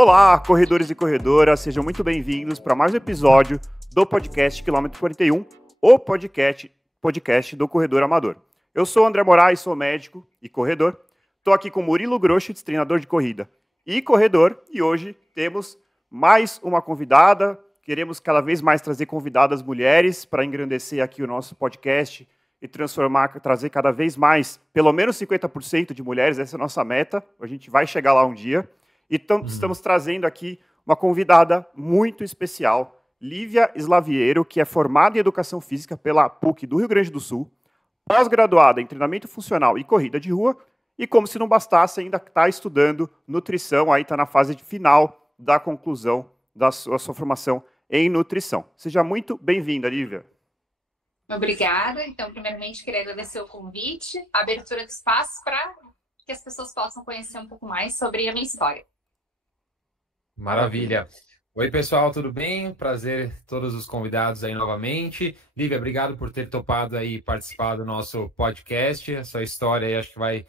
Olá, corredores e corredoras, sejam muito bem-vindos para mais um episódio do podcast Quilômetro 41, o podcast do Corredor Amador. Eu sou André Moraes, sou médico e corredor. Estou aqui com Murilo Groschitz, treinador de corrida e corredor, e hoje temos mais uma convidada. Queremos cada vez mais trazer convidadas mulheres para engrandecer aqui o nosso podcast e trazer cada vez mais, pelo menos 50% de mulheres, essa é a nossa meta, a gente vai chegar lá um dia. E estamos trazendo aqui uma convidada muito especial, Lívia Slaviero, que é formada em Educação Física pela PUC do Rio Grande do Sul, pós-graduada em Treinamento Funcional e Corrida de Rua, e como se não bastasse, ainda está estudando nutrição, aí está na fase final da conclusão da sua formação em nutrição. Seja muito bem-vinda, Lívia. Obrigada. Então, primeiramente, queria agradecer o convite, a abertura do espaço para que as pessoas possam conhecer um pouco mais sobre a minha história. Maravilha. Oi, pessoal, tudo bem? Prazer todos os convidados aí novamente. Lívia, obrigado por ter topado aí participar do nosso podcast. A sua história aí acho que vai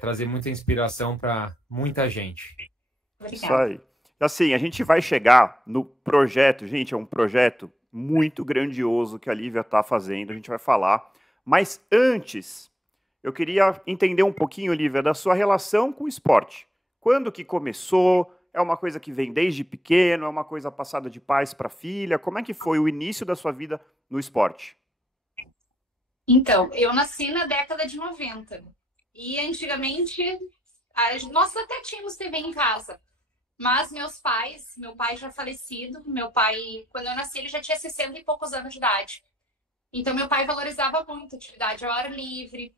trazer muita inspiração para muita gente. Obrigada. Isso aí. Assim, a gente vai chegar no projeto, gente, é um projeto muito grandioso que a Lívia está fazendo, a gente vai falar. Mas antes, eu queria entender um pouquinho, Lívia, da sua relação com o esporte. Quando que começou? É uma coisa que vem desde pequeno? É uma coisa passada de pais para filha? Como é que foi o início da sua vida no esporte? Então, eu nasci na década de 90. E antigamente, nós até tínhamos TV em casa. Mas meu pai já falecido, quando eu nasci, ele já tinha 60 e poucos anos de idade. Então, meu pai valorizava muito atividade ao ar livre,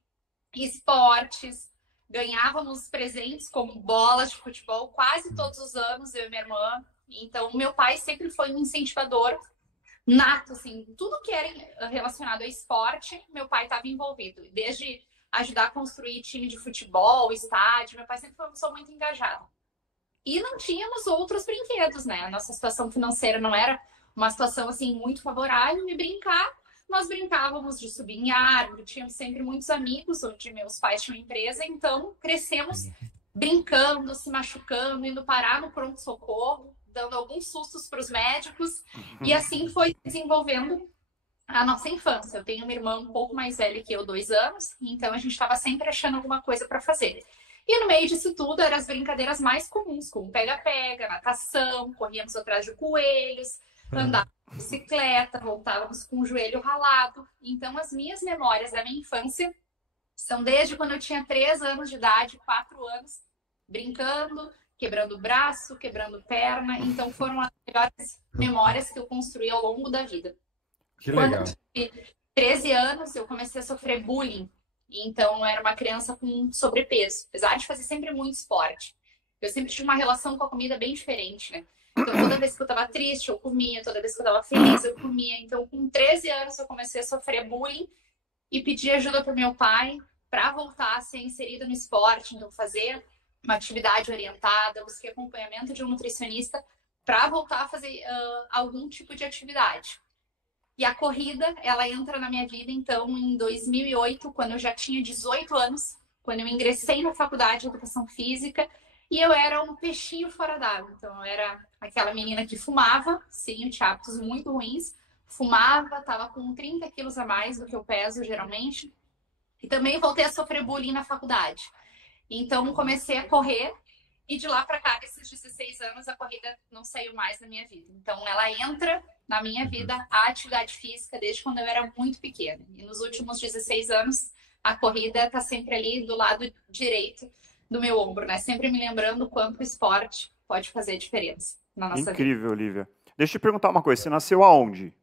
esportes. Ganhávamos presentes como bolas de futebol quase todos os anos, eu e minha irmã. Então, meu pai sempre foi um incentivador nato, assim, tudo que era relacionado a esporte, meu pai estava envolvido. Desde ajudar a construir time de futebol, estádio, meu pai sempre foi uma pessoa muito engajada. E não tínhamos outros brinquedos, né? A nossa situação financeira não era uma situação, assim, muito favorável e brincar. Nós brincávamos de subir em árvore, tínhamos sempre muitos amigos, onde meus pais tinham empresa, então crescemos brincando, se machucando, indo parar no pronto-socorro, dando alguns sustos para os médicos, e assim foi desenvolvendo a nossa infância. Eu tenho uma irmã um pouco mais velha que eu, 2 anos, então a gente estava sempre achando alguma coisa para fazer. E no meio disso tudo, eram as brincadeiras mais comuns, como pega-pega, natação, corríamos atrás de coelhos, andávamos de bicicleta, voltávamos com o joelho ralado. Então, as minhas memórias da minha infância são desde quando eu tinha 3 anos de idade, 4 anos, brincando, quebrando o braço, quebrando perna. Então, foram as melhores memórias que eu construí ao longo da vida. Que legal. Quando eu tive 13 anos, eu comecei a sofrer bullying. Então, eu era uma criança com sobrepeso, apesar de fazer sempre muito esporte. Eu sempre tive uma relação com a comida bem diferente, né? Então, toda vez que eu tava triste, eu comia. Toda vez que eu tava feliz, eu comia. Então, com 13 anos, eu comecei a sofrer bullying e pedi ajuda pro meu pai para voltar a ser inserida no esporte. Então, fazer uma atividade orientada, busquei acompanhamento de um nutricionista para voltar a fazer algum tipo de atividade. E a corrida, ela entra na minha vida, então, em 2008, quando eu já tinha 18 anos, quando eu ingressei na faculdade de Educação Física, e eu era um peixinho fora d'água. Então, eu era aquela menina que fumava, sim, eu tinha hábitos muito ruins, fumava, estava com 30 quilos a mais do que eu peso, geralmente, e também voltei a sofrer bullying na faculdade. Então, comecei a correr, e de lá para cá, desses 16 anos, a corrida não saiu mais da minha vida. Então, ela entra na minha vida, a atividade física, desde quando eu era muito pequena. E nos últimos 16 anos, a corrida está sempre ali do lado direito do meu ombro, né? Sempre me lembrando o quanto o esporte pode fazer diferença na nossa vida. Incrível, Lívia. Deixa eu te perguntar uma coisa, você nasceu aonde?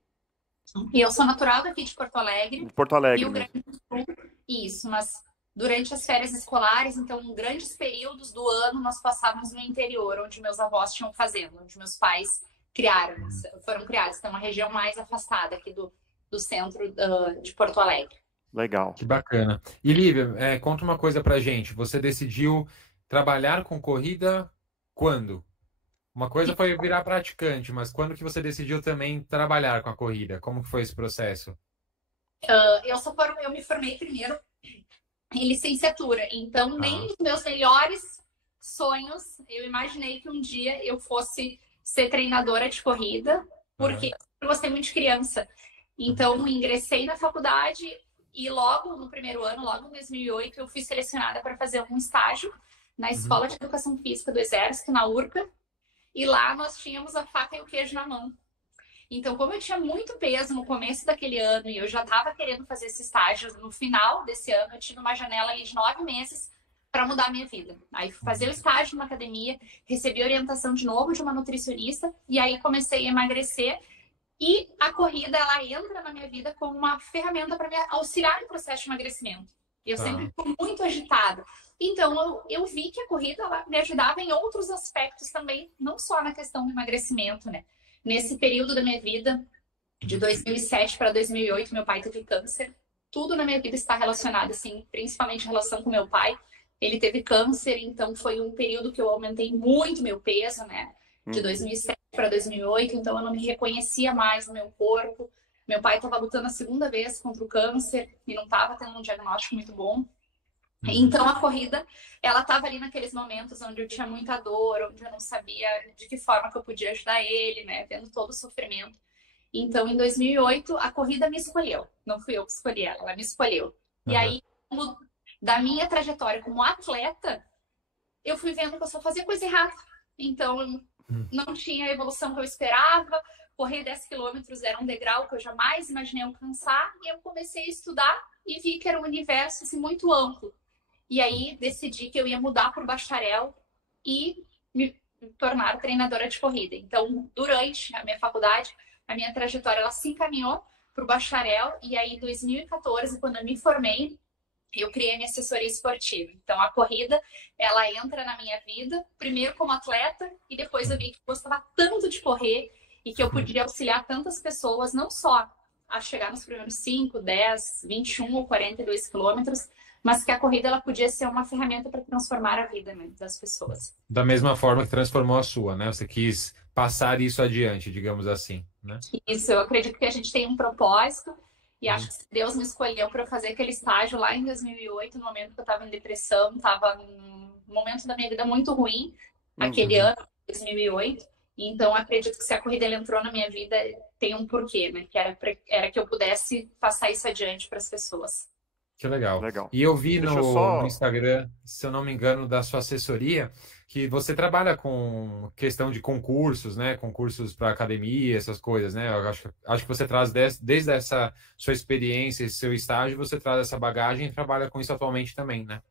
E eu sou natural daqui de Porto Alegre. De Porto Alegre. Rio Grande do Sul. Isso, mas durante as férias escolares, então, em grandes períodos do ano, nós passávamos no interior, onde meus avós tinham fazenda, onde meus pais foram criados. Então, uma região mais afastada aqui do centro de Porto Alegre. Legal. Que bacana. E Lívia, conta uma coisa pra gente. Você decidiu trabalhar com corrida quando? Uma coisa foi virar praticante, mas quando que você decidiu também trabalhar com a corrida? Como que foi esse processo? Eu me formei primeiro em licenciatura, então nem os meus melhores sonhos, eu imaginei que um dia eu fosse ser treinadora de corrida, porque eu gostei muito de criança. Então, ingressei na faculdade e logo no primeiro ano, logo em 2008, eu fui selecionada para fazer um estágio na Escola de Educação Física do Exército, na URCA, e lá nós tínhamos a faca e o queijo na mão. Então, como eu tinha muito peso no começo daquele ano e eu já estava querendo fazer esse estágio no final desse ano, eu tive uma janela ali de 9 meses para mudar a minha vida. Aí fui fazer o estágio numa academia, recebi orientação de novo de uma nutricionista e aí comecei a emagrecer. E a corrida, ela entra na minha vida como uma ferramenta para me auxiliar no processo de emagrecimento. Eu sempre fui muito agitada. Então, eu vi que a corrida ela me ajudava em outros aspectos também, não só na questão do emagrecimento, né? Nesse período da minha vida, de 2007 para 2008, meu pai teve câncer. Tudo na minha vida está relacionado, assim, principalmente em relação com meu pai. Ele teve câncer, então foi um período que eu aumentei muito meu peso, né? De 2007 para 2008, então eu não me reconhecia mais no meu corpo. Meu pai estava lutando a segunda vez contra o câncer e não estava tendo um diagnóstico muito bom. Então a corrida, ela estava ali naqueles momentos onde eu tinha muita dor, onde eu não sabia de que forma que eu podia ajudar ele, né? Vendo todo o sofrimento. Então, em 2008, a corrida me escolheu. Não fui eu que escolhi ela, ela me escolheu. E aí, da minha trajetória como atleta, eu fui vendo que eu só fazia coisa errada. Então, não tinha a evolução que eu esperava. Correr 10 quilômetros era um degrau que eu jamais imaginei alcançar. E eu comecei a estudar e vi que era um universo assim, muito amplo. E aí, decidi que eu ia mudar para o bacharel e me tornar treinadora de corrida. Então, durante a minha faculdade, a minha trajetória ela se encaminhou para o bacharel. E aí, em 2014, quando eu me formei, eu criei minha assessoria esportiva. Então, a corrida, ela entra na minha vida, primeiro como atleta, e depois eu vi que eu gostava tanto de correr e que eu podia auxiliar tantas pessoas, não só a chegar nos primeiros 5, 10, 21 ou 42 quilômetros, mas que a corrida ela podia ser uma ferramenta para transformar a vida, né, das pessoas. Da mesma forma que transformou a sua, né? Você quis passar isso adiante, digamos assim, né? Isso, eu acredito que a gente tem um propósito. E acho que Deus me escolheu para fazer aquele estágio lá em 2008, no momento que eu estava em depressão, estava num momento da minha vida muito ruim, aquele ano, 2008. Então, acredito que se a corrida ela entrou na minha vida, tem um porquê, né? Que era que eu pudesse passar isso adiante para as pessoas. Que legal. Legal. E eu vi no Instagram, se eu não me engano, da sua assessoria, que você trabalha com questão de concursos, né? Concursos para academia, essas coisas, né? Eu acho que você traz desde essa sua experiência, esse seu estágio, você traz essa bagagem e trabalha com isso atualmente também, né?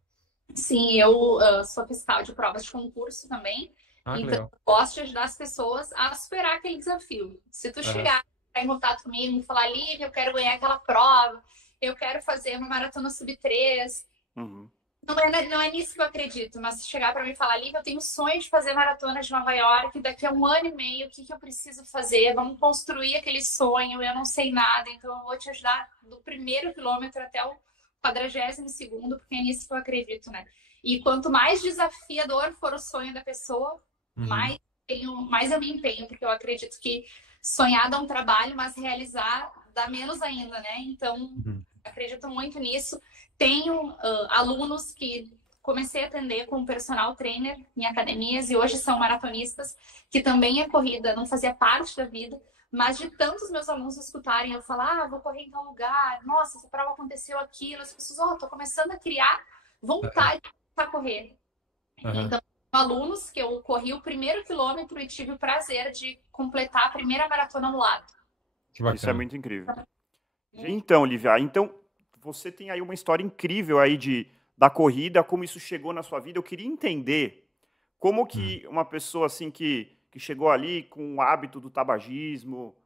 Sim, eu sou fiscal de provas de concurso também. Então, eu gosto de ajudar as pessoas a superar aquele desafio. Se tu chegar em contato comigo e falar, Lívia, eu quero ganhar aquela prova, eu quero fazer uma maratona sub-3. Não é nisso que eu acredito, mas se chegar para mim e falar, Lívia, eu tenho sonho de fazer maratona de Nova York, daqui a 1 ano e meio, o que eu preciso fazer? Vamos construir aquele sonho, eu não sei nada, então eu vou te ajudar do primeiro quilômetro até o 42º, porque é nisso que eu acredito, né? E quanto mais desafiador for o sonho da pessoa, mais eu me empenho, porque eu acredito que sonhar dá um trabalho, mas realizar dá menos ainda, né? Então, acredito muito nisso. Tenho alunos que comecei a atender como personal trainer em academias e hoje são maratonistas, que também a corrida não fazia parte da vida, mas de tantos meus alunos escutarem eu falar, vou correr em tal lugar, nossa, essa prova aconteceu aquilo, as pessoas, tô começando a criar vontade para correr. Então, alunos que eu corri o primeiro quilômetro e tive o prazer de completar a primeira maratona no lado. Isso é muito incrível. Então, Lívia, você tem aí uma história incrível aí da corrida, como isso chegou na sua vida. Eu queria entender como que uma pessoa assim que chegou ali com o hábito do tabagismo,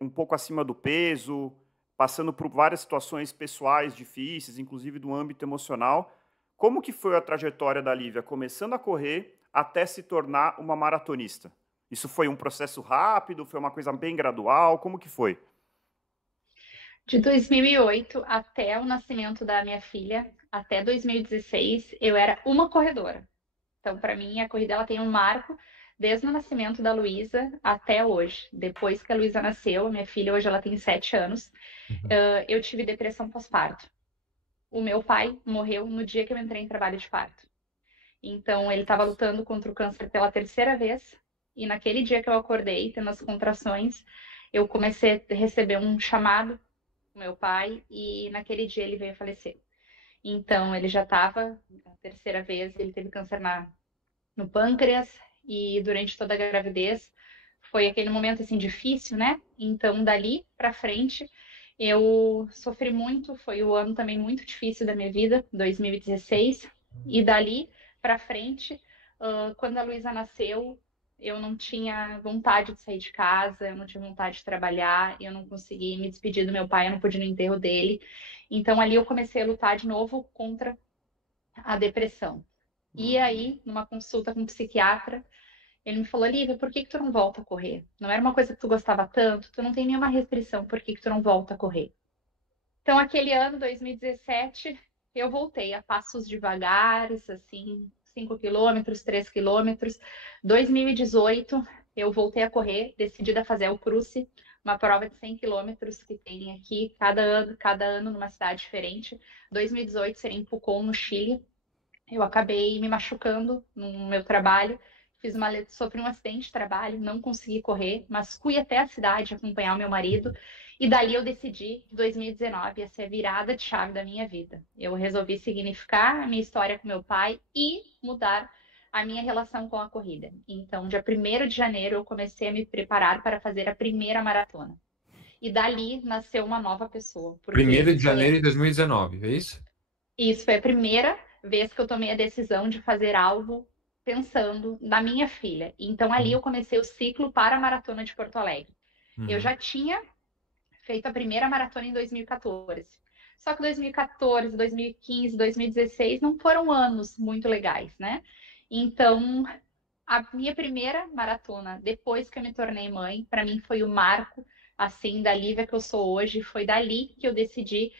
um pouco acima do peso, passando por várias situações pessoais difíceis, inclusive do âmbito emocional, como que foi a trajetória da Lívia, começando a correr até se tornar uma maratonista? Isso foi um processo rápido? Foi uma coisa bem gradual? Como que foi? De 2008 até o nascimento da minha filha, até 2016, eu era uma corredora. Então, para mim, a corrida ela tem um marco desde o nascimento da Luísa até hoje. Depois que a Luísa nasceu, minha filha hoje ela tem 7 anos, eu tive depressão pós-parto. O meu pai morreu no dia que eu entrei em trabalho de parto. Então, ele estava lutando contra o câncer pela terceira vez. E naquele dia que eu acordei, tendo as contrações, eu comecei a receber um chamado do meu pai. E naquele dia ele veio a falecer. Então, ele já estava, a terceira vez, ele teve câncer no pâncreas. E durante toda a gravidez, foi aquele momento assim difícil, né? Então, dali para frente, eu sofri muito. Foi o ano também muito difícil da minha vida, 2016. E dali para frente, quando a Luísa nasceu, eu não tinha vontade de sair de casa, eu não tinha vontade de trabalhar, eu não consegui me despedir do meu pai, eu não pude ir no enterro dele. Então, ali eu comecei a lutar de novo contra a depressão. E aí, numa consulta com um psiquiatra, ele me falou: Lívia, por que tu não volta a correr? Não era uma coisa que tu gostava tanto, tu não tem nenhuma restrição, por que tu não volta a correr? Então, aquele ano, 2017, eu voltei a passos devagares, assim, 5 quilômetros, 3 quilômetros. 2018, eu voltei a correr, decidida a fazer o Cruce, uma prova de 100 quilômetros que tem aqui, cada ano numa cidade diferente. 2018 seria em Pucón, no Chile. Eu acabei me machucando no meu trabalho, sofri um acidente de trabalho, não consegui correr, mas fui até a cidade acompanhar o meu marido. E dali eu decidi que 2019 ia ser a virada de chave da minha vida. Eu resolvi significar a minha história com meu pai e mudar a minha relação com a corrida. Então, dia 1º de janeiro, eu comecei a me preparar para fazer a primeira maratona. E dali nasceu uma nova pessoa. 1º de janeiro de 2019, é isso? Isso foi a primeira vez que eu tomei a decisão de fazer algo pensando na minha filha. Então, ali eu comecei o ciclo para a Maratona de Porto Alegre. Eu já tinha feito a primeira maratona em 2014. Só que 2014, 2015, 2016 não foram anos muito legais, né? Então, a minha primeira maratona, depois que eu me tornei mãe, para mim foi o marco, assim, da Lívia que eu sou hoje. Foi dali que eu decidi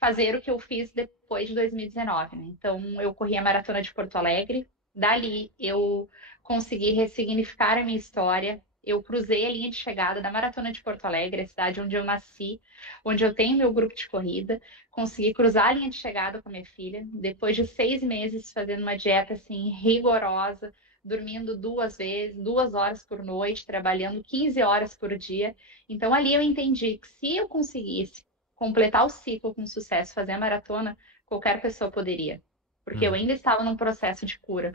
fazer o que eu fiz depois de 2019, né? Então, eu corri a Maratona de Porto Alegre. Dali, eu consegui ressignificar a minha história. Eu cruzei a linha de chegada da Maratona de Porto Alegre, a cidade onde eu nasci, onde eu tenho meu grupo de corrida. Consegui cruzar a linha de chegada com a minha filha. Depois de 6 meses fazendo uma dieta assim rigorosa, dormindo 2 horas por noite, trabalhando 15 horas por dia. Então, ali eu entendi que se eu conseguisse completar o ciclo com sucesso, fazer a maratona, qualquer pessoa poderia. Porque eu ainda estava num processo de cura.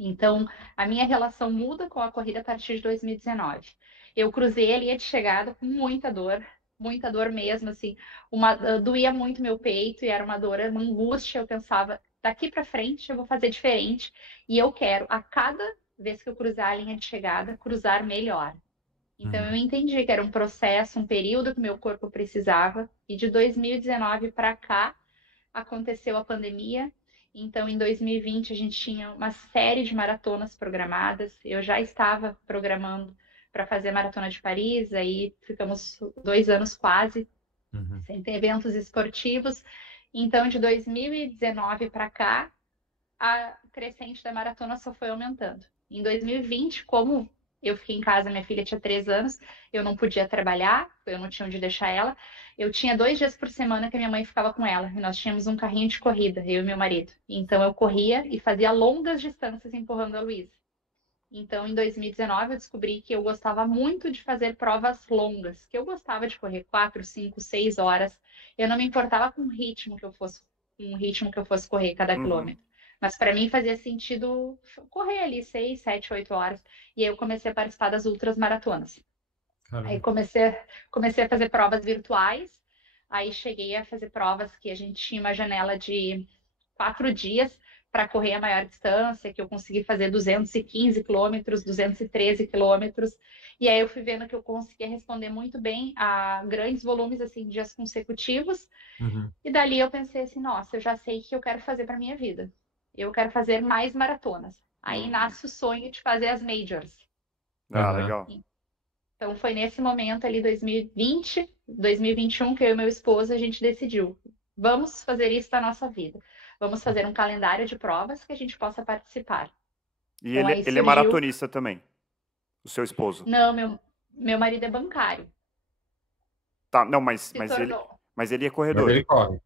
Então, a minha relação muda com a corrida a partir de 2019. Eu cruzei a linha de chegada com muita dor mesmo, assim. Doía muito meu peito e era uma dor, uma angústia. Eu pensava, daqui para frente eu vou fazer diferente e eu quero, a cada vez que eu cruzar a linha de chegada, cruzar melhor. Então, eu entendi que era um processo, um período que meu corpo precisava. E de 2019 para cá, aconteceu a pandemia. Então, em 2020, a gente tinha uma série de maratonas programadas. Eu já estava programando para fazer a Maratona de Paris. Aí, ficamos 2 anos quase sem ter eventos esportivos. Então, de 2019 para cá, a crescente da maratona só foi aumentando. Em 2020, como eu fiquei em casa, minha filha tinha 3 anos, eu não podia trabalhar, eu não tinha onde deixar ela. Eu tinha 2 dias por semana que a minha mãe ficava com ela. E nós tínhamos um carrinho de corrida, eu e meu marido. Então eu corria e fazia longas distâncias empurrando a Luísa. Então, em 2019, eu descobri que eu gostava muito de fazer provas longas, que eu gostava de correr 4, 5, 6 horas. Eu não me importava com o ritmo que eu fosse correr cada quilômetro. Mas para mim fazia sentido correr ali 6, 7, 8 horas. E aí eu comecei a participar das ultras maratonas. Aí comecei a fazer provas virtuais. Aí cheguei a fazer provas que a gente tinha uma janela de 4 dias para correr a maior distância, que eu consegui fazer 215 quilômetros, 213 quilômetros. E aí eu fui vendo que eu conseguia responder muito bem a grandes volumes, assim, dias consecutivos. E dali eu pensei assim, nossa, eu já sei o que eu quero fazer para minha vida. Eu quero fazer mais maratonas. Aí nasce o sonho de fazer as majors. Legal. Então foi nesse momento ali, 2020, 2021, que eu e meu esposo, a gente decidiu, vamos fazer isso da nossa vida. Vamos fazer um calendário de provas que a gente possa participar. E então, ele é maratonista também, o seu esposo? Não, meu marido é bancário. Tá, não, mas ele é corredor. Ele corre.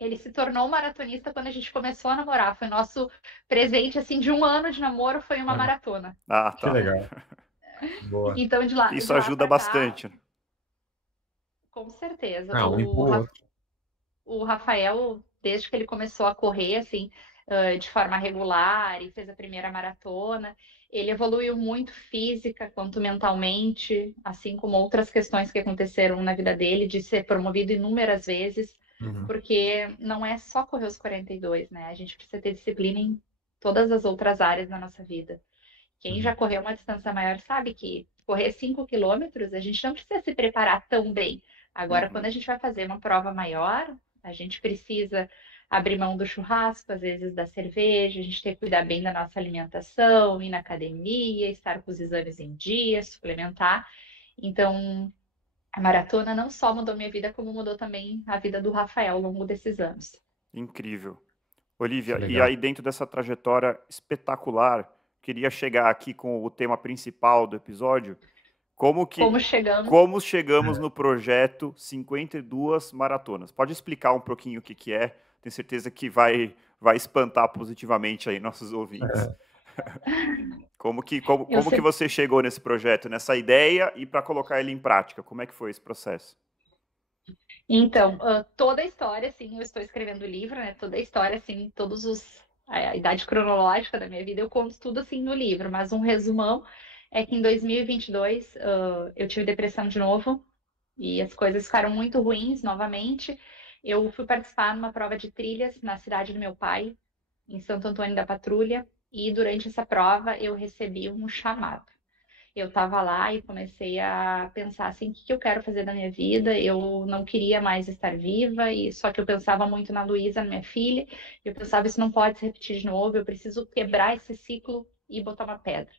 Ele se tornou maratonista quando a gente começou a namorar. Foi nosso presente, assim, de 1 ano de namoro, foi uma Olha, maratona. Ah, que tá. legal. Boa. Então, Isso de lá ajuda para cá, bastante. com certeza. Ah, um empurra o outro. O Rafael, desde que ele começou a correr, assim, de forma regular e fez a primeira maratona, ele evoluiu muito física quanto mentalmente, assim como outras questões que aconteceram na vida dele, de ser promovido inúmeras vezes, Uhum. porque não é só correr os 42, né? A gente precisa ter disciplina em todas as outras áreas da nossa vida. Quem já Uhum. correu uma distância maior sabe que correr 5 quilômetros, a gente não precisa se preparar tão bem. Agora, quando Uhum. a gente vai fazer uma prova maior, a gente precisa abrir mão do churrasco, às vezes da cerveja, a gente tem que cuidar bem da nossa alimentação, ir na academia, estar com os exames em dia, suplementar. Então, a maratona não só mudou minha vida, como mudou também a vida do Rafael ao longo desses anos. Incrível. Que Olivia, e legal. aí dentro dessa trajetória espetacular, queria chegar aqui com o tema principal do episódio, como Como que chegamos? como chegamos no projeto 52 maratonas? Pode explicar um pouquinho o que que é? Tenho certeza que vai espantar positivamente aí nossos ouvintes. É, Eu Como que sempre você chegou nesse projeto, nessa ideia e para colocar ele em prática? Como é que foi esse processo? Então, toda a história, assim, eu estou escrevendo o livro, né? Toda a história, assim, a idade cronológica da minha vida, eu conto tudo assim no livro, mas um resumão é que em 2022, eu tive depressão de novo e as coisas ficaram muito ruins novamente. Eu fui participar numa prova de trilhas na cidade do meu pai, em Santo Antônio da Patrulha, e durante essa prova eu recebi um chamado. Eu estava lá e comecei a pensar assim, o que eu quero fazer da minha vida? Eu não queria mais estar viva, e só que eu pensava muito na Luísa, minha filha. Eu pensava, isso não pode se repetir de novo, eu preciso quebrar esse ciclo e botar uma pedra.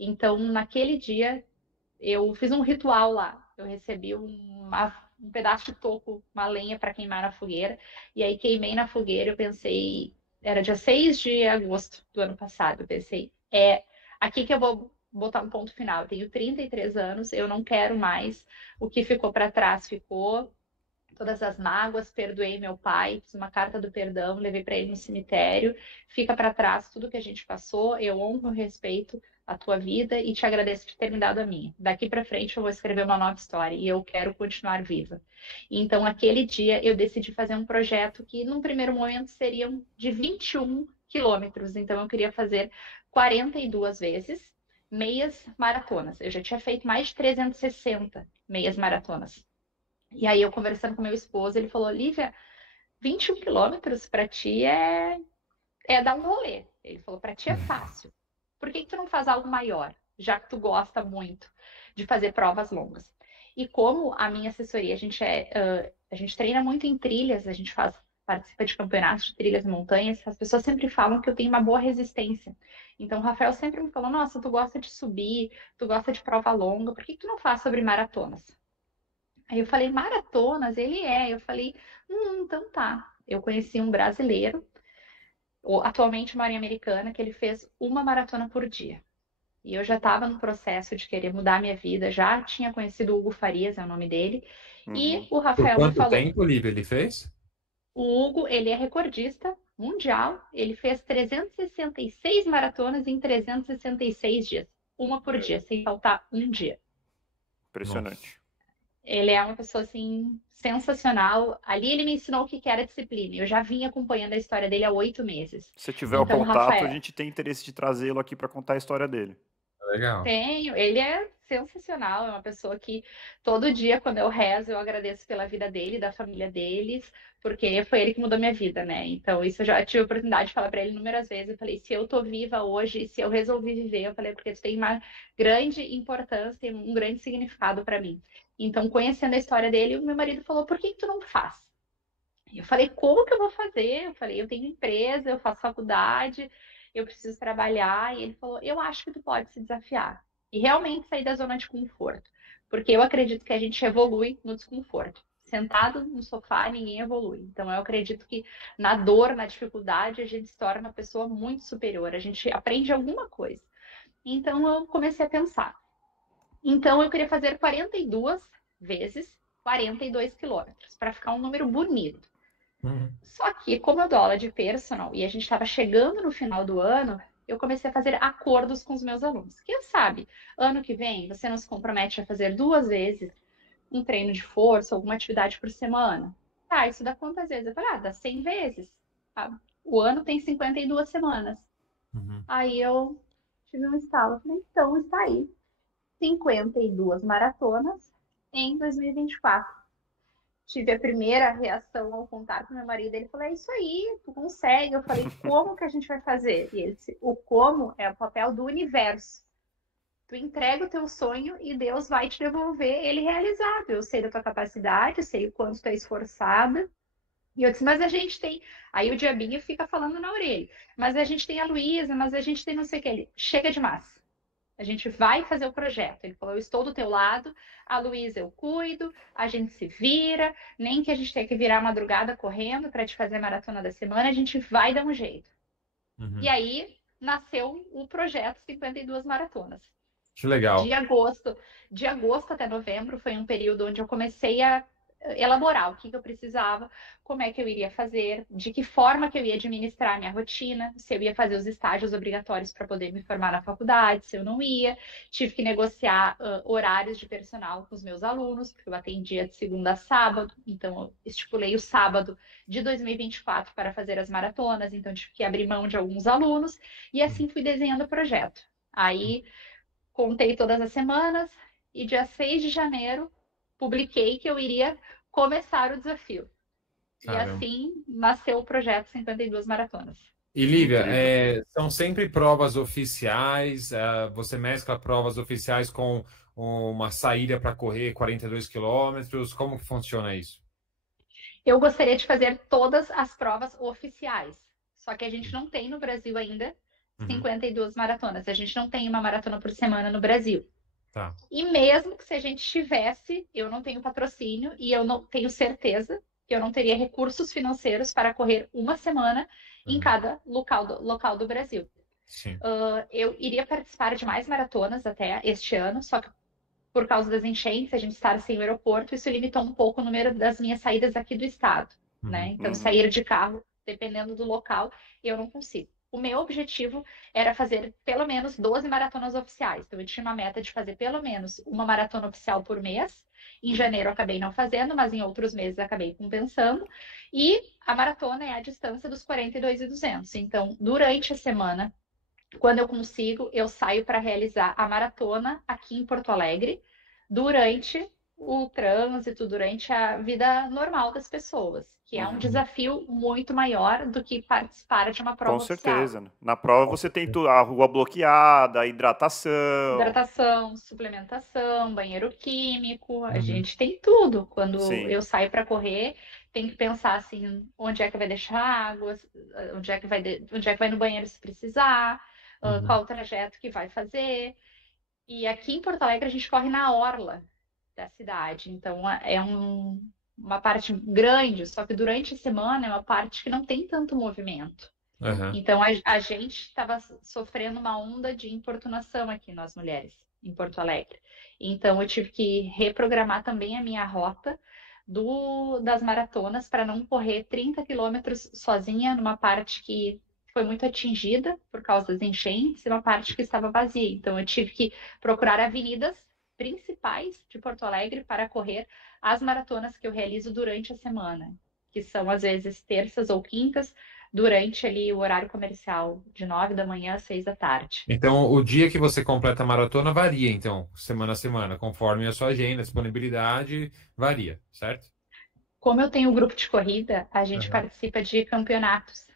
Então, naquele dia, eu fiz um ritual lá. Eu recebi um pedaço de toco, uma lenha para queimar na fogueira, e aí queimei na fogueira. Eu pensei, era dia 6 de agosto do ano passado. Eu pensei, é aqui que eu vou botar um ponto final. Eu tenho 33 anos, eu não quero mais. O que ficou para trás ficou. Todas as mágoas, perdoei meu pai, fiz uma carta do perdão, levei para ele no cemitério. Fica para trás tudo que a gente passou. Eu honro e respeito a tua vida e te agradeço por ter me dado a minha. Daqui para frente eu vou escrever uma nova história e eu quero continuar viva. Então, aquele dia eu decidi fazer um projeto que, num primeiro momento, seriam de 21 quilômetros. Então, eu queria fazer 42 vezes meias maratonas. Eu já tinha feito mais de 360 meias maratonas. E aí, eu conversando com meu esposo, ele falou: Lívia, 21 quilômetros para ti é dar um rolê. Ele falou: para ti é fácil. Por que tu não faz algo maior, já que tu gosta muito de fazer provas longas? E como a minha assessoria, a gente treina muito em trilhas, a gente participa de campeonatos de trilhas e montanhas, as pessoas sempre falam que eu tenho uma boa resistência. Então, o Rafael sempre me falou: nossa, tu gosta de subir, tu gosta de prova longa, por que tu não faz sobre maratonas? Aí eu falei, maratonas? Ele é. Eu falei, então tá. Eu conheci um brasileiro, atualmente mora em Americana, que ele fez uma maratona por dia. E eu já estava no processo de querer mudar a minha vida, já tinha conhecido o Hugo Farias, é o nome dele, e Uhum. o por Rafael me quanto falou. tempo, Lívia, ele fez? O Hugo, ele é recordista mundial, ele fez 366 maratonas em 366 dias, uma por dia, sem faltar um dia. Nossa. Impressionante. Ele é uma pessoa assim sensacional. Ali ele me ensinou o que era disciplina. Eu já vinha acompanhando a história dele há 8 meses. Se tiver o Uhum. Então, contato, a Rafael, gente tem interesse de trazê-lo aqui para contar a história dele. Legal. tenho. Ele é sensacional. É uma pessoa que todo dia, quando eu rezo, eu agradeço pela vida dele, da família deles, porque foi ele que mudou minha vida, né? Então, isso eu já tive a oportunidade de falar para ele inúmeras vezes. Eu falei, se eu tô viva hoje, se eu resolvi viver, eu falei, porque isso tem uma grande importância e um grande significado para mim. Então, conhecendo a história dele, o meu marido falou, por que tu não faz? Eu falei, como que eu vou fazer? Eu falei, eu tenho empresa, eu faço faculdade, eu preciso trabalhar. E ele falou, eu acho que tu pode se desafiar. E realmente sair da zona de conforto. Porque eu acredito que a gente evolui no desconforto. Sentado no sofá, ninguém evolui. Então, eu acredito que na dor, na dificuldade, a gente se torna uma pessoa muito superior. A gente aprende alguma coisa. Então, eu comecei a pensar. Então, eu queria fazer 42 vezes 42 quilômetros, para ficar um número bonito. Uhum. Só que, como eu dou aula de personal e a gente estava chegando no final do ano, eu comecei a fazer acordos com os meus alunos. Quem sabe, ano que vem, você não se compromete a fazer 2 vezes um treino de força, alguma atividade por semana? Tá, isso dá quantas vezes? Eu falei, dá 100 vezes. Tá? O ano tem 52 semanas. Uhum. Aí eu tive um estalo. Eu falei, então está aí. 52 maratonas em 2024. Tive a primeira reação ao contar com meu marido. Ele falou: é isso aí, tu consegue. Eu falei: como que a gente vai fazer? E ele disse: o como é o papel do universo. Tu entrega o teu sonho e Deus vai te devolver ele realizado. Eu sei da tua capacidade, eu sei o quanto tu é esforçada. E eu disse: mas a gente tem. Aí o diabinho fica falando na orelha: mas a gente tem a Luísa, mas a gente tem não sei o que. Ele: chega demais. A gente vai fazer o projeto. Ele falou: eu estou do teu lado, a Luísa eu cuido, a gente se vira, nem que a gente tenha que virar madrugada correndo para te fazer a maratona da semana, a gente vai dar um jeito. E Uhum. aí nasceu o projeto 52 maratonas. Que legal. De agosto, de agosto até novembro foi um período onde eu comecei a elaborar o que eu precisava, como é que eu iria fazer, de que forma que eu ia administrar a minha rotina, se eu ia fazer os estágios obrigatórios para poder me formar na faculdade, se eu não ia. Tive que negociar horários de personal com os meus alunos, porque eu atendia de segunda a sábado, então eu estipulei o sábado de 2024 para fazer as maratonas, então tive que abrir mão de alguns alunos, e assim fui desenhando o projeto. Aí contei todas as semanas e dia 6 de janeiro publiquei que eu iria começar o desafio. E Caramba. assim nasceu o projeto 52 maratonas. E Lívia, Incrível. são sempre provas oficiais? Você mescla provas oficiais com uma saída para correr 42 quilômetros? Como que funciona isso? Eu gostaria de fazer todas as provas oficiais, só que a gente não tem no Brasil ainda Uhum. 52 maratonas. A gente não tem uma maratona por semana no Brasil. Tá. E mesmo que se a gente tivesse, eu não tenho patrocínio e eu não tenho certeza que eu não teria recursos financeiros para correr uma semana em Uhum. cada local do Brasil. Sim. Eu iria participar de mais maratonas até este ano, só que por causa das enchentes, a gente estar sem o aeroporto, isso limitou um pouco o número das minhas saídas aqui do estado, né? Uhum. Então, Uhum. sair de carro, dependendo do local, eu não consigo. O meu objetivo era fazer pelo menos 12 maratonas oficiais. Então, eu tinha uma meta de fazer pelo menos uma maratona oficial por mês. Em Uhum. janeiro eu acabei não fazendo, mas em outros meses acabei compensando. E a maratona é a distância dos 42.200. Então, durante a semana, quando eu consigo, eu saio para realizar a maratona aqui em Porto Alegre durante o trânsito, durante a vida normal das pessoas, que é um Uhum. Uhum. desafio muito maior do que participar de uma Com prova oficial. certeza, né? Na prova você tem a rua bloqueada, a hidratação. Hidratação, suplementação, banheiro químico, a Uhum. gente tem tudo. Quando Sim. eu saio para correr, tem que pensar assim, onde é que vai deixar água, onde é que vai no banheiro se precisar, Uhum. qual o trajeto que vai fazer. E aqui em Porto Alegre a gente corre na orla da cidade, então uma parte grande, só que durante a semana é uma parte que não tem tanto movimento. Uhum. Então a gente estava sofrendo uma onda de importunação aqui, nós mulheres, em Porto Alegre. Então eu tive que reprogramar também a minha rota das maratonas para não correr 30 quilômetros sozinha numa parte que foi muito atingida por causa das enchentes e uma parte que estava vazia. Então eu tive que procurar avenidas principais de Porto Alegre para correr as maratonas que eu realizo durante a semana, que são às vezes terças ou quintas, durante ali o horário comercial, de 9 da manhã às 6 da tarde. Então, o dia que você completa a maratona varia, então, semana a semana, conforme a sua agenda, disponibilidade, varia, certo? Como eu tenho um grupo de corrida, a gente Uhum. participa de campeonatos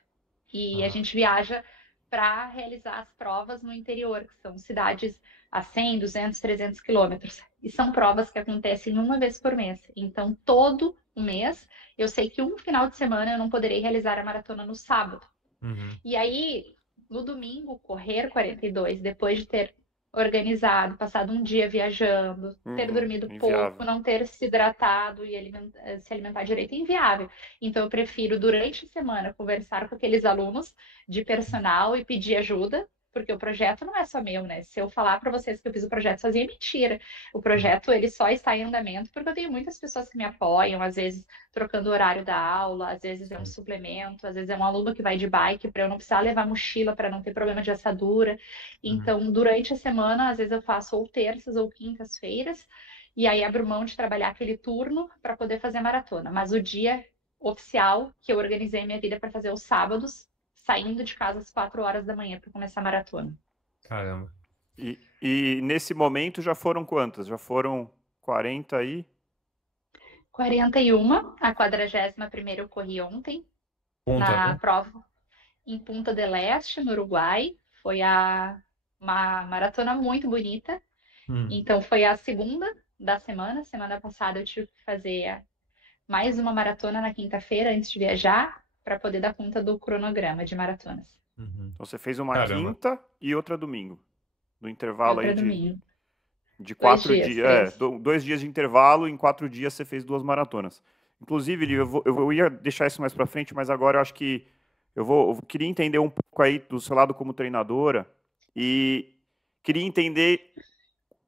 e a Ah, gente viaja para realizar as provas no interior, que são cidades a 100, 200, 300 quilômetros. E são provas que acontecem uma vez por mês. Então, todo o mês, eu sei que um final de semana eu não poderei realizar a maratona no sábado. uhum. E aí, no domingo, correr 42, depois de ter organizado, passado um dia viajando, ter Uhum. dormido pouco, Inviável. não ter se hidratado e se alimentar direito, é inviável. Então, eu prefiro, durante a semana, conversar com aqueles alunos de personal e pedir ajuda porque o projeto não é só meu, né? Se eu falar para vocês que eu fiz o projeto sozinha, é mentira. O projeto, ele só está em andamento porque eu tenho muitas pessoas que me apoiam, às vezes trocando o horário da aula, às vezes é um suplemento, às vezes é um aluno que vai de bike para eu não precisar levar mochila para não ter problema de assadura. Então, durante a semana, às vezes eu faço ou terças ou quintas-feiras, e aí abro mão de trabalhar aquele turno para poder fazer maratona. Mas o dia oficial que eu organizei minha vida para fazer os sábados, saindo de casa às 4 horas da manhã para começar a maratona. Caramba. E nesse momento já foram quantas? Já foram 40 aí? 41, a 41ª eu corri ontem, na prova em Punta del Este, no Uruguai. Foi uma maratona muito bonita. Então foi a segunda da semana. Semana passada eu tive que fazer mais uma maratona na quinta-feira antes de viajar, para poder dar conta do cronograma de maratonas. Então você fez uma quinta e outra domingo. No intervalo outra aí domingo. de 4 dias. 2 dias de intervalo, em 4 dias você fez 2 maratonas. Inclusive, eu ia deixar isso mais para frente, mas agora eu acho que eu queria entender um pouco aí do seu lado como treinadora e queria entender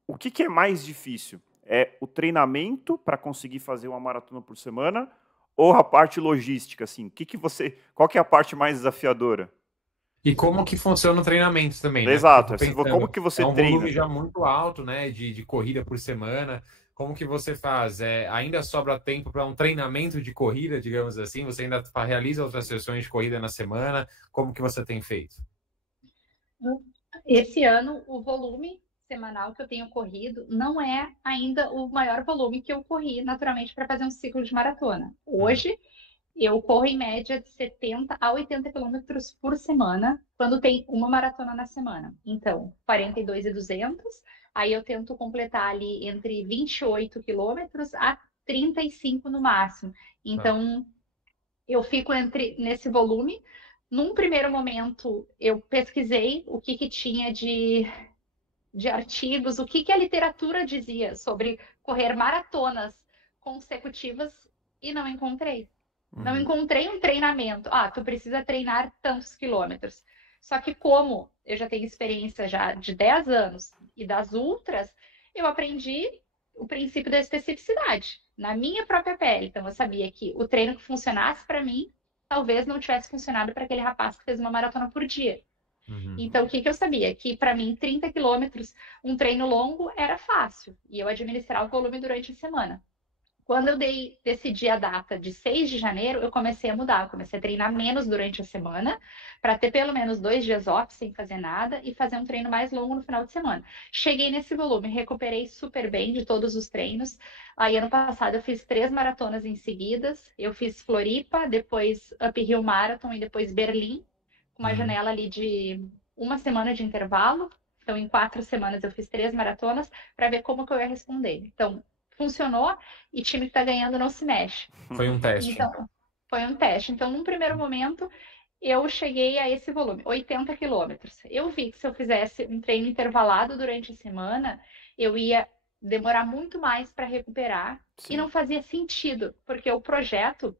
o que é mais difícil. É o treinamento para conseguir fazer uma maratona por semana ou a parte logística, assim? Qual que é a parte mais desafiadora? E como que funciona o treinamento também, né? Exato. Como que você treina? É um volume já muito alto, né, de corrida por semana. Como que você faz? Ainda sobra tempo para um treinamento de corrida, digamos assim? Você ainda realiza outras sessões de corrida na semana? Como que você tem feito? Esse ano, o volume semanal que eu tenho corrido não é ainda o maior volume que eu corri naturalmente para fazer um ciclo de maratona. Hoje, eu corro em média de 70 a 80 quilômetros por semana, quando tem uma maratona na semana. Então, 42.200, aí eu tento completar ali entre 28 quilômetros a 35 no máximo. Então, eu fico nesse volume. Num primeiro momento, eu pesquisei o que tinha de artigos, o que a literatura dizia sobre correr maratonas consecutivas e não encontrei. Não encontrei um treinamento. Tu precisa treinar tantos quilômetros. Só que como eu já tenho experiência já de 10 anos e das ultras, eu aprendi o princípio da especificidade na minha própria pele. Então eu sabia que o treino que funcionasse para mim, talvez não tivesse funcionado para aquele rapaz que fez uma maratona por dia. Então, o que eu sabia? Que para mim, 30 quilômetros, um treino longo, era fácil. E eu administrava o volume durante a semana. Quando eu decidi a data de 6 de janeiro, eu comecei a mudar. Eu comecei a treinar menos durante a semana, para ter pelo menos 2 dias off sem fazer nada e fazer um treino mais longo no final de semana. Cheguei nesse volume, recuperei super bem de todos os treinos. Aí, ano passado, eu fiz 3 maratonas em seguidas. Eu fiz Floripa, depois Uphill Marathon e depois Berlim, com uma janela ali de 1 semana de intervalo. Então, em 4 semanas, eu fiz 3 maratonas para ver como que eu ia responder. Então, funcionou e time que tá ganhando não se mexe. Foi um teste. Então, foi um teste. Então, num primeiro momento, eu cheguei a esse volume, 80 quilômetros. Eu vi que se eu fizesse um treino intervalado durante a semana, eu ia demorar muito mais para recuperar. Sim. E não fazia sentido, porque o projeto,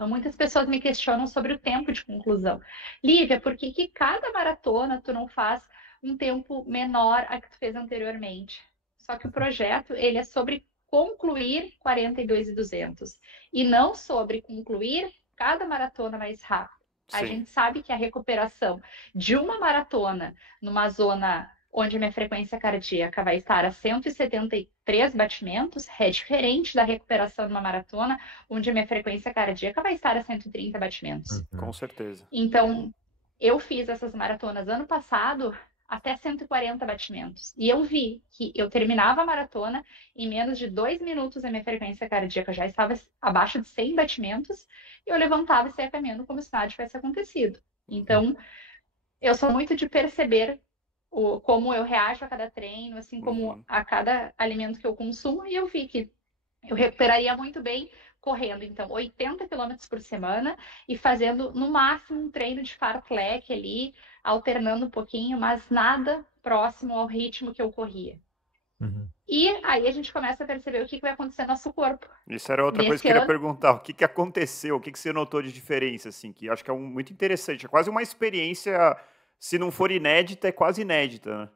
muitas pessoas me questionam sobre o tempo de conclusão. Lívia, por que cada maratona tu não faz um tempo menor a que tu fez anteriormente? Só que o projeto, ele é sobre concluir 42.200 e não sobre concluir cada maratona mais rápido. Sim. A gente sabe que a recuperação de uma maratona numa zona onde minha frequência cardíaca vai estar a 173 batimentos é diferente da recuperação numa maratona onde minha frequência cardíaca vai estar a 130 batimentos. Com certeza. Então, eu fiz essas maratonas ano passado até 140 batimentos. E eu vi que eu terminava a maratona, em menos de 2 minutos a minha frequência cardíaca já estava abaixo de 100 batimentos, e eu levantava e saía caminhando como se nada tivesse acontecido. Então, eu sou muito de perceber como eu reajo a cada treino, assim como a cada alimento que eu consumo, e eu vi que eu recuperaria muito bem correndo, então, 80 quilômetros por semana e fazendo, no máximo, um treino de fartlek ali, alternando um pouquinho, mas nada próximo ao ritmo que eu corria. E aí a gente começa a perceber o que vai acontecer no nosso corpo. Isso era outra coisa que eu queria perguntar. O que aconteceu? O que você notou de diferença? Assim, que acho que é muito interessante. É quase uma experiência se não for inédita, é quase inédita, né?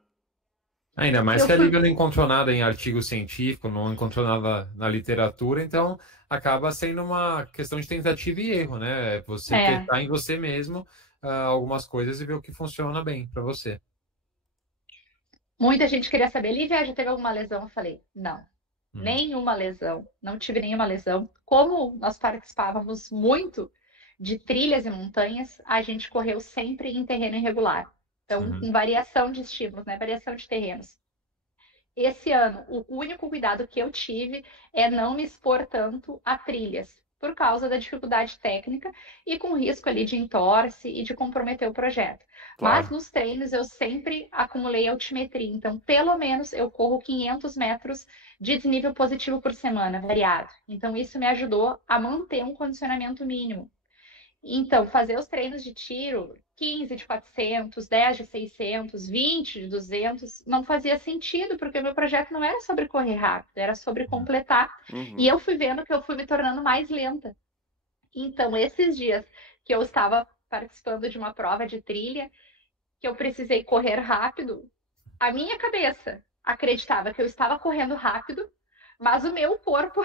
Ainda mais Eu que a fui Lívia não encontrou nada em artigo científico, não encontrou nada na literatura, então acaba sendo uma questão de tentativa e erro, né? Você é, testar em você mesmo algumas coisas e ver o que funciona bem para você. muita gente queria saber, Lívia, já teve alguma lesão? Eu falei, não, Uhum, nenhuma lesão, não tive nenhuma lesão. Como nós participávamos muito de trilhas e montanhas, a gente correu sempre em terreno irregular. Então, uhum, com variação de estímulos, né? Variação de terrenos. Esse ano, o único cuidado que eu tive é não me expor tanto a trilhas, por causa da dificuldade técnica e com risco ali de entorse e de comprometer o projeto. Mas Claro. nos treinos eu sempre acumulei altimetria, então pelo menos eu corro 500 metros de desnível positivo por semana, variado. Então isso me ajudou a manter um condicionamento mínimo. Então, fazer os treinos de tiro, 15 de 400, 10 de 600, 20 de 200, não fazia sentido, porque o meu projeto não era sobre correr rápido, era sobre completar. E Uhum. eu fui vendo que eu fui me tornando mais lenta. Então, esses dias que eu estava participando de uma prova de trilha, que eu precisei correr rápido, a minha cabeça acreditava que eu estava correndo rápido, mas o meu corpo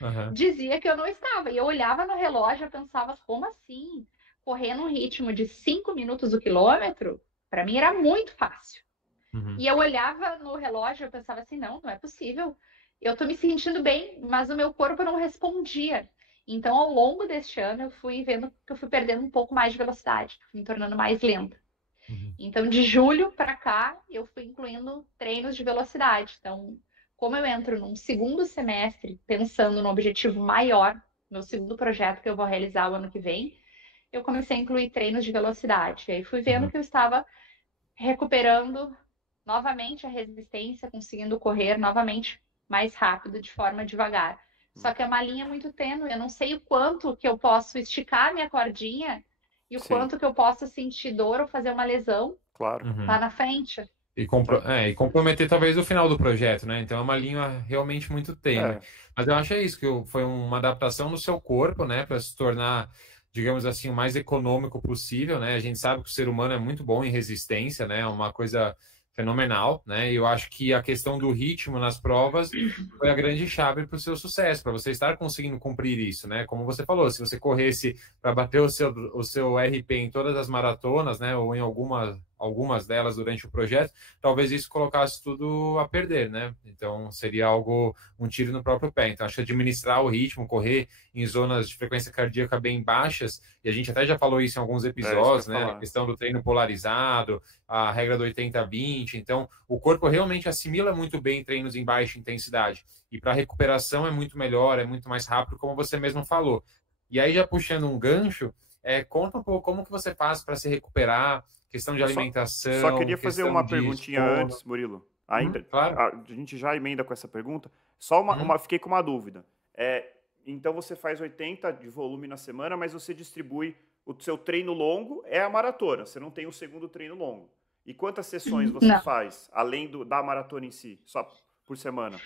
aham, dizia que eu não estava. E eu olhava no relógio e pensava, como assim? Correr num ritmo de 5 minutos o quilômetro, para mim era muito fácil. uhum, E eu olhava no relógio e pensava assim, não, não é possível. Eu estou me sentindo bem, mas o meu corpo não respondia. Então, ao longo deste ano, eu fui vendo que eu fui perdendo um pouco mais de velocidade, fui me tornando mais lenta. uhum, Então, de julho para cá, eu fui incluindo treinos de velocidade. Então, como eu entro num segundo semestre pensando no objetivo maior, meu segundo projeto que eu vou realizar o ano que vem, eu comecei a incluir treinos de velocidade. E aí fui vendo uhum, que eu estava recuperando novamente a resistência, conseguindo correr novamente mais rápido, de forma devagar. Só que é uma linha muito tênue, eu não sei o quanto que eu posso esticar minha cordinha e o Sim, quanto que eu posso sentir dor ou fazer uma lesão claro. lá uhum. na frente. Tá. E comprometer talvez o final do projeto, né? Então é uma linha realmente muito tênue. É, Mas eu acho isso, que foi uma adaptação no seu corpo, né? Para se tornar, digamos assim, o mais econômico possível, né? A gente sabe que o ser humano é muito bom em resistência, né? É uma coisa fenomenal, né? E eu acho que a questão do ritmo nas provas foi a grande chave para o seu sucesso, para você estar conseguindo cumprir isso, né? Como você falou, se você corresse para bater o seu RP em todas as maratonas, né? Ou em algumas delas durante o projeto, talvez isso colocasse tudo a perder, né? Então seria um tiro no próprio pé. Então acho que administrar o ritmo, correr em zonas de frequência cardíaca bem baixas, e a gente até já falou isso em alguns é isso que eu episódios, ia né? A falar. questão do treino polarizado, a regra do 80-20. Então o corpo realmente assimila muito bem treinos em baixa intensidade. E para recuperação é muito melhor, é muito mais rápido, como você mesmo falou. E aí, já puxando um gancho, conta um pouco como que você faz para se recuperar, questão de Só alimentação, queria fazer questão uma de perguntinha sono. antes, Murilo. Ainda, Claro. a gente já emenda com essa pergunta. Só Uhum. fiquei com uma dúvida. Então você faz 80 de volume na semana, mas você distribui o seu treino longo é a maratona. Você não tem o segundo treino longo. E quantas sessões você Não. faz além da maratona em si, só por semana?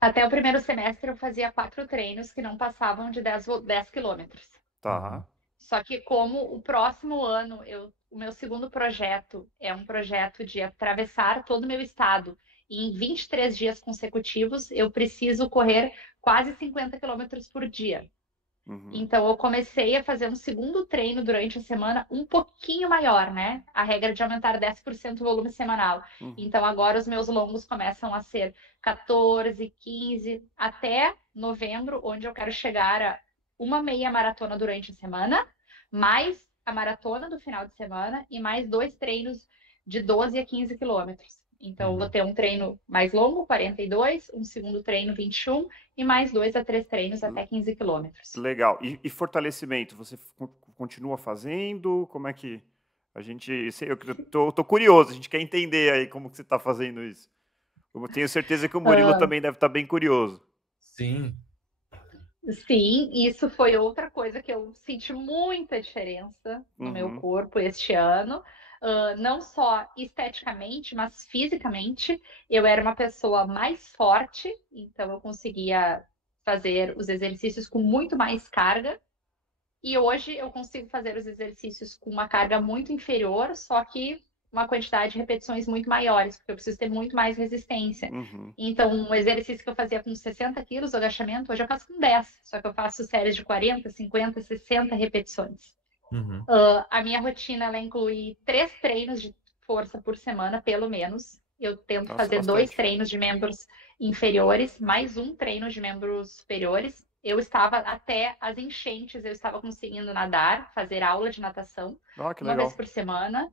Até o primeiro semestre eu fazia 4 treinos que não passavam de 10 quilômetros. Uhum. Tá. Só que como o próximo ano, o meu segundo projeto é um projeto de atravessar todo o meu estado e em 23 dias consecutivos, eu preciso correr quase 50 quilômetros por dia. Uhum. Então, eu comecei a fazer um segundo treino durante a semana um pouquinho maior, né? A regra de aumentar 10% o volume semanal. Uhum. Então, agora os meus longos começam a ser 14, 15, até novembro, onde eu quero chegar a uma meia maratona durante a semana, mais a maratona do final de semana e mais 2 treinos de 12 a 15 quilômetros. Então, eu vou Uhum. ter um treino mais longo, 42, um segundo treino, 21, e mais 2 a 3 treinos até 15 quilômetros. Legal. E fortalecimento, você continua fazendo? Como é que a gente... Eu tô curioso, a gente quer entender aí como que você está fazendo isso. Eu tenho certeza que o Murilo Ah, também deve estar bem curioso. Sim. sim, isso foi outra coisa que eu senti muita diferença no meu Uhum. corpo este ano. Não só esteticamente, mas fisicamente. Eu era uma pessoa mais forte, então eu conseguia fazer os exercícios com muito mais carga. E hoje eu consigo fazer os exercícios com uma carga muito inferior, só que uma quantidade de repetições muito maiores, porque eu preciso ter muito mais resistência. Uhum. Então, um exercício que eu fazia com 60 quilos, o agachamento, hoje eu faço com 10. Só que eu faço séries de 40, 50, 60 repetições. Uhum. A minha rotina, ela inclui 3 treinos de força por semana, pelo menos. Eu tento Nossa, fazer bastante. 2 treinos de membros inferiores, mais um treino de membros superiores. Eu estava até as enchentes, eu estava conseguindo nadar, fazer aula de natação Que uma vez legal. por semana.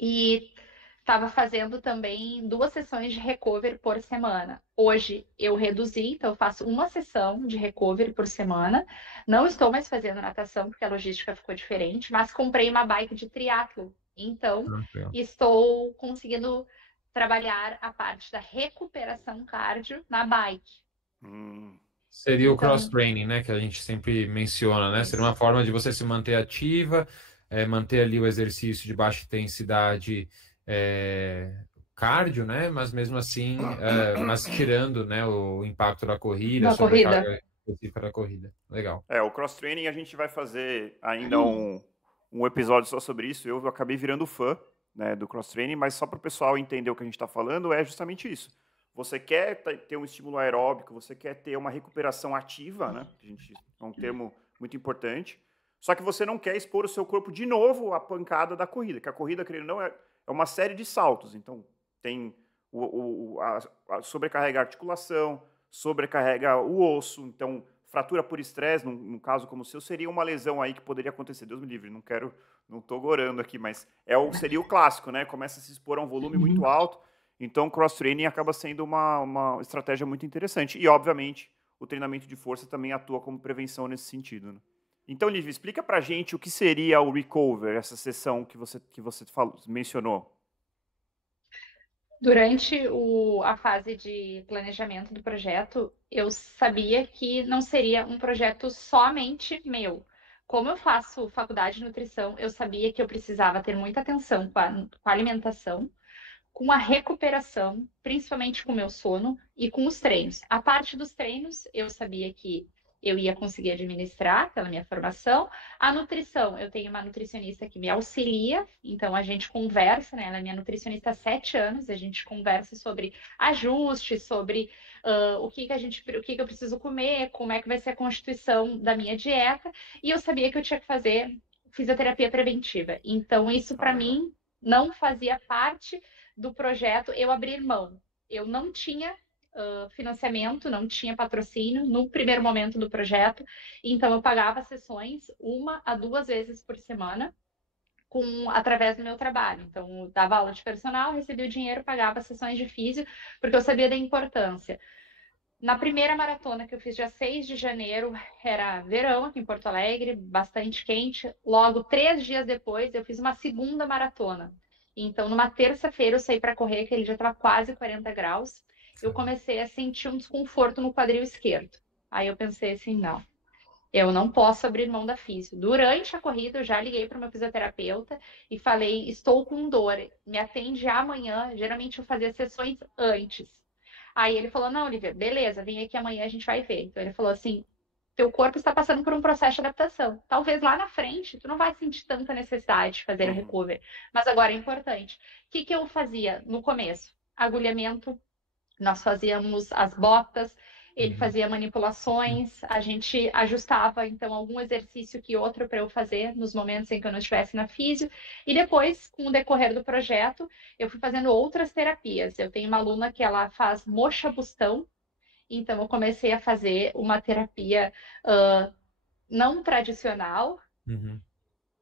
E estava fazendo também 2 sessões de recovery por semana. Hoje eu reduzi, então eu faço uma sessão de recovery por semana. Não estou mais fazendo natação, porque a logística ficou diferente, mas comprei uma bike de triatlo. Então, Legal. estou conseguindo trabalhar a parte da recuperação cardio na bike. Hum. Seria o Então, cross-training, né? Que a gente sempre menciona, né? Seria uma isso. forma de você se manter ativa, manter ali o exercício de baixa intensidade, cardio, né? Mas mesmo assim, mas tirando, né, o impacto da corrida, a Na corrida. sobrecarga específica da corrida. Legal. O cross-training a gente vai fazer ainda um episódio só sobre isso. Eu acabei virando fã, né, do cross-training, mas só para o pessoal entender o que a gente está falando, é justamente isso. Você quer ter um estímulo aeróbico, você quer ter uma recuperação ativa, né? É um termo muito importante. Só que você não quer expor o seu corpo de novo à pancada da corrida, que a corrida, querendo ou não, é uma série de saltos. Então, tem a sobrecarrega a articulação, sobrecarrega o osso. Então, fratura por estresse, num caso como o seu, seria uma lesão aí que poderia acontecer. Deus me livre, não estou gorando aqui, mas seria o clássico, né? Começa a se expor a um volume muito alto. Então, cross-training acaba sendo uma estratégia muito interessante. E, obviamente, o treinamento de força também atua como prevenção nesse sentido, né? Então, Lívia, explica pra gente o que seria o recover, essa sessão que você mencionou. Durante a fase de planejamento do projeto, eu sabia que não seria um projeto somente meu. Como eu faço faculdade de nutrição, eu sabia que eu precisava ter muita atenção com a alimentação, com a recuperação, principalmente com o meu sono e com os treinos. A parte dos treinos, eu sabia que eu ia conseguir administrar pela minha formação. A nutrição, eu tenho uma nutricionista que me auxilia, então a gente conversa, né? Ela é minha nutricionista há 7 anos, a gente conversa sobre ajustes, sobre o que eu preciso comer, como é que vai ser a constituição da minha dieta, e eu sabia que eu tinha que fazer fisioterapia preventiva. Então, isso para Legal. mim não fazia parte do projeto, eu abrir mão. Eu não tinha financiamento, não tinha patrocínio no primeiro momento do projeto, então eu pagava sessões 1 a 2 vezes por semana através do meu trabalho. Então, eu dava aula de personal, recebia o dinheiro, pagava sessões de físio, porque eu sabia da importância. Na primeira maratona que eu fiz, dia 6 de janeiro, era verão aqui em Porto Alegre, bastante quente. Logo, 3 dias depois, eu fiz uma segunda maratona. Então, numa terça-feira, eu saí para correr, aquele dia estava quase 40 graus. Eu comecei a sentir um desconforto no quadril esquerdo. Aí eu pensei assim, não, eu não posso abrir mão da físio. Durante a corrida, eu já liguei para o meu fisioterapeuta e falei, estou com dor, me atende amanhã. Geralmente eu fazia sessões antes. Aí ele falou, não, Olivia, beleza, vem aqui amanhã, a gente vai ver. Então ele falou assim, teu corpo está passando por um processo de adaptação. Talvez lá na frente tu não vai sentir tanta necessidade de fazer a recovery, mas agora é importante. O que eu fazia no começo? Agulhamento, nós fazíamos as botas, ele fazia manipulações, a gente ajustava então algum exercício que outro para eu fazer nos momentos em que eu não estivesse na físio. E depois, com o decorrer do projeto, eu fui fazendo outras terapias. Eu tenho uma aluna que ela faz moxa-bustão, então eu comecei a fazer uma terapia não tradicional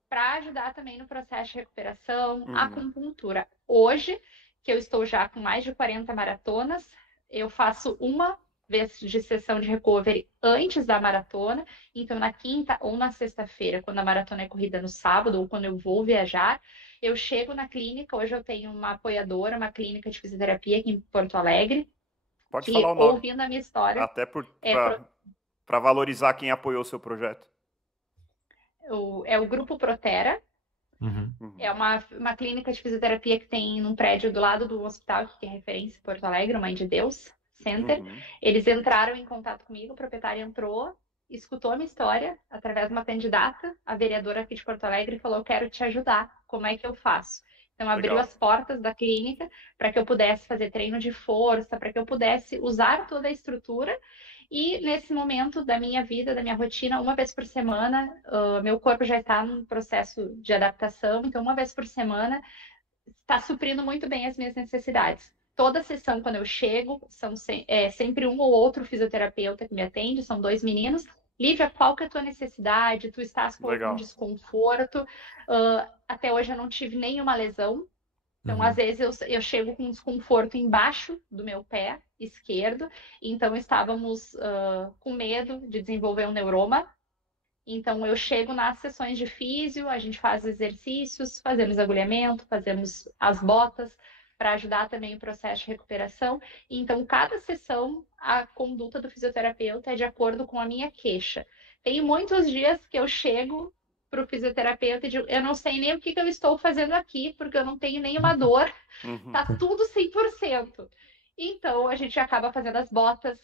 para ajudar também no processo de recuperação, acupuntura. Hoje, que eu estou já com mais de 40 maratonas, eu faço uma vez de sessão de recovery antes da maratona. Então, na quinta ou na sexta-feira, quando a maratona é corrida no sábado ou quando eu vou viajar, eu chego na clínica. Hoje eu tenho uma apoiadora, uma clínica de fisioterapia aqui em Porto Alegre. Pode falar Que, o nome. ouvindo a minha história, Até para valorizar quem apoiou o seu projeto. é o Grupo Protera. É uma clínica de fisioterapia que tem num prédio do lado do hospital, que é referência em Porto Alegre, Mãe de Deus Center. Eles entraram em contato comigo, o proprietário entrou escutou a minha história através de uma candidata, a vereadora aqui de Porto Alegre, e falou: eu quero te ajudar, como é que eu faço? Então, abriu Legal. as portas da clínica para que eu pudesse fazer treino de força, para que eu pudesse usar toda a estrutura. E nesse momento da minha vida, da minha rotina, uma vez por semana, meu corpo já está num processo de adaptação, então uma vez por semana está suprindo muito bem as minhas necessidades. Toda sessão, quando eu chego, sempre um ou outro fisioterapeuta que me atende, são 2 meninos. Lívia, qual que é a tua necessidade? Tu estás com algum Legal. desconforto? Até hoje eu não tive nenhuma lesão. Então, às vezes, eu chego com desconforto embaixo do meu pé esquerdo. Então, estávamos com medo de desenvolver um neuroma. Então, eu chego nas sessões de físio, a gente faz exercícios, fazemos agulhamento, fazemos as botas para ajudar também o processo de recuperação. Então, cada sessão, a conduta do fisioterapeuta é de acordo com a minha queixa. Tem muitos dias que eu chego para o fisioterapeuta e digo: eu não sei nem o que eu estou fazendo aqui, porque eu não tenho nenhuma dor, tá tudo 100%. Então, a gente acaba fazendo as botas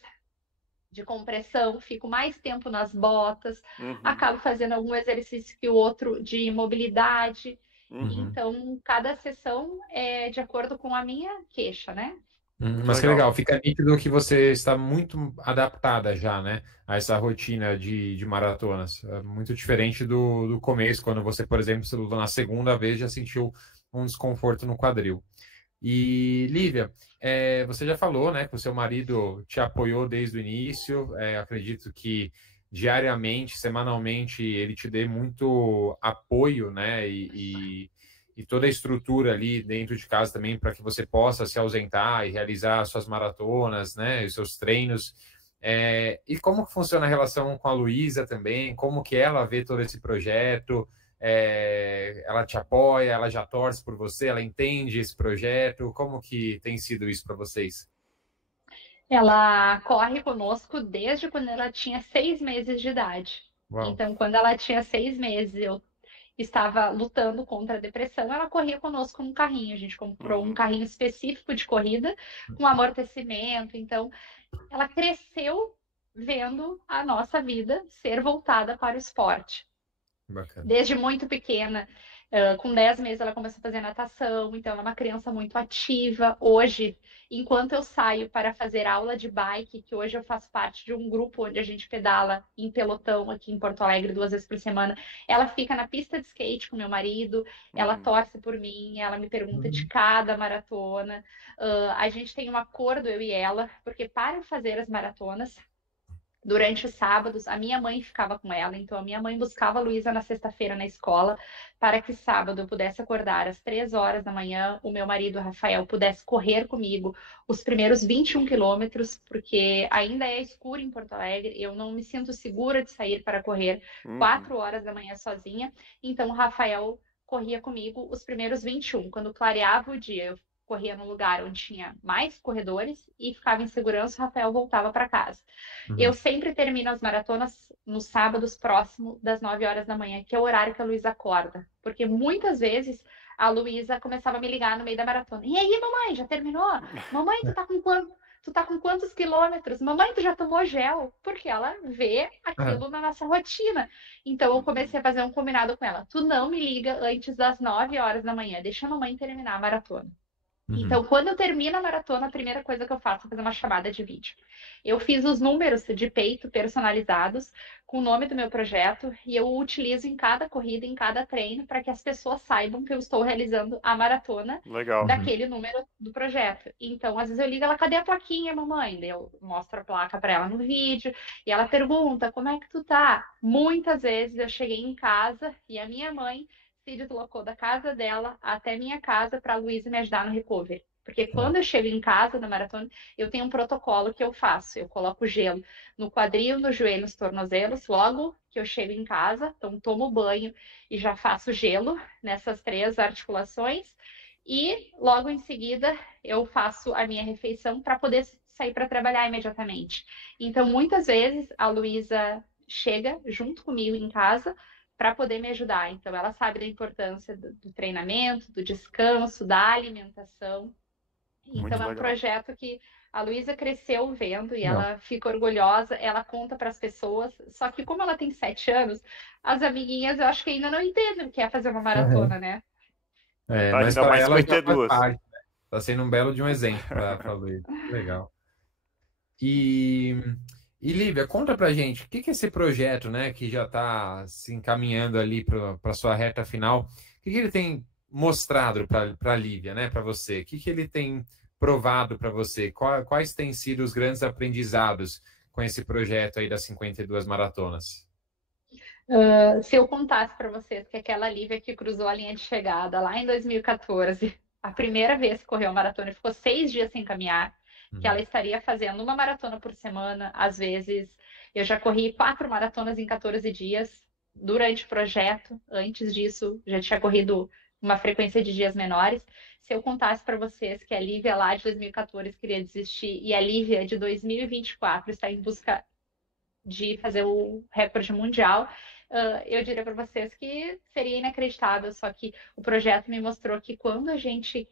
de compressão, fico mais tempo nas botas, acabo fazendo algum exercício que o outro de mobilidade. Então, cada sessão é de acordo com a minha queixa, né? Mas que legal, fica nítido que você está muito adaptada já, né, a essa rotina de maratonas. É muito diferente do começo, quando você, por exemplo, na segunda vez já sentiu um desconforto no quadril. E, Lívia, você já falou, né, que o seu marido te apoiou desde o início. Acredito que diariamente, semanalmente, ele te dê muito apoio, né, e toda a estrutura ali dentro de casa também para que você possa se ausentar e realizar suas maratonas, né, os seus treinos. E como que funciona a relação com a Luísa também? Como que ela vê todo esse projeto? Ela te apoia, ela já torce por você, ela entende esse projeto? Como que tem sido isso para vocês? Ela corre conosco desde quando ela tinha 6 meses de idade. Uau. Então, quando ela tinha 6 meses, eu estava lutando contra a depressão, ela corria conosco num carrinho. A gente comprou um carrinho específico de corrida, com amortecimento. Então, ela cresceu vendo a nossa vida ser voltada para o esporte. Bacana. Desde muito pequena, com 10 meses ela começou a fazer natação, então ela é uma criança muito ativa. Hoje, enquanto eu saio para fazer aula de bike, que hoje eu faço parte de um grupo onde a gente pedala em pelotão aqui em Porto Alegre 2 vezes por semana, ela fica na pista de skate com meu marido, ela torce por mim, ela me pergunta de cada maratona. A gente tem um acordo, eu e ela, porque para fazer as maratonas, durante os sábados, a minha mãe ficava com ela, então a minha mãe buscava a Luísa na sexta-feira na escola, para que sábado eu pudesse acordar às 3 horas da manhã, o meu marido, Rafael, pudesse correr comigo os primeiros 21 quilômetros, porque ainda é escuro em Porto Alegre, eu não me sinto segura de sair para correr 4 horas da manhã sozinha, então o Rafael corria comigo os primeiros 21. Quando clareava o dia, eu corria num lugar onde tinha mais corredores e ficava em segurança, o Rafael voltava para casa. Eu sempre termino as maratonas nos sábados próximo das 9 horas da manhã, que é o horário que a Luísa acorda. Porque muitas vezes a Luísa começava a me ligar no meio da maratona. E aí, mamãe, já terminou? Mamãe, tu tá com quanto? Tu tá com quantos quilômetros? Mamãe, tu já tomou gel? Porque ela vê aquilo na nossa rotina. Então eu comecei a fazer um combinado com ela. Tu não me liga antes das 9 horas da manhã. Deixa a mamãe terminar a maratona. Então, quando eu termino a maratona, a primeira coisa que eu faço é fazer uma chamada de vídeo. Eu fiz os números de peito personalizados com o nome do meu projeto e eu utilizo em cada corrida, em cada treino, para que as pessoas saibam que eu estou realizando a maratona daquele número do projeto. Então, às vezes eu ligo ela: cadê a plaquinha, mamãe? Daí eu mostro a placa para ela no vídeo e ela pergunta: como é que tu tá? Muitas vezes eu cheguei em casa e a minha mãe se deslocou da casa dela até minha casa para a Luísa me ajudar no recovery. Porque quando eu chego em casa na maratona, eu tenho um protocolo que eu faço. Eu coloco gelo no quadril, no joelho, nos tornozelos, logo que eu chego em casa. Então, tomo banho e já faço gelo nessas 3 articulações. E logo em seguida, eu faço a minha refeição para poder sair para trabalhar imediatamente. Então, muitas vezes, a Luísa chega junto comigo em casa para poder me ajudar. Então, ela sabe da importância do treinamento, do descanso, da alimentação. Então, é um projeto que A Luísa cresceu vendo e Não. ela fica orgulhosa, ela conta para as pessoas. Só que como ela tem 7 anos, as amiguinhas eu acho que ainda não entendem o que é fazer uma maratona, né? Tá, Mas ainda para mais ela já faz 52. parte. Está sendo um belo de um exemplo para Luísa. Legal. E, e Lívia, conta pra gente, o que que é esse projeto, né, que já está se encaminhando ali para sua reta final, o que que ele tem mostrado para Lívia, né, para você? O que que ele tem provado para você? Quais têm sido os grandes aprendizados com esse projeto aí das 52 maratonas? Se eu contasse para vocês que aquela Lívia que cruzou a linha de chegada lá em 2014, a primeira vez que correu a maratona e ficou 6 dias sem caminhar, que ela Uhum. estaria fazendo uma maratona por semana, às vezes. Eu já corri 4 maratonas em 14 dias durante o projeto. Antes disso, já tinha corrido uma frequência de dias menores. Se eu contasse para vocês que a Lívia lá de 2014 queria desistir e a Lívia de 2024 está em busca de fazer o recorde mundial, eu diria para vocês que seria inacreditável. Só que o projeto me mostrou que quando a gente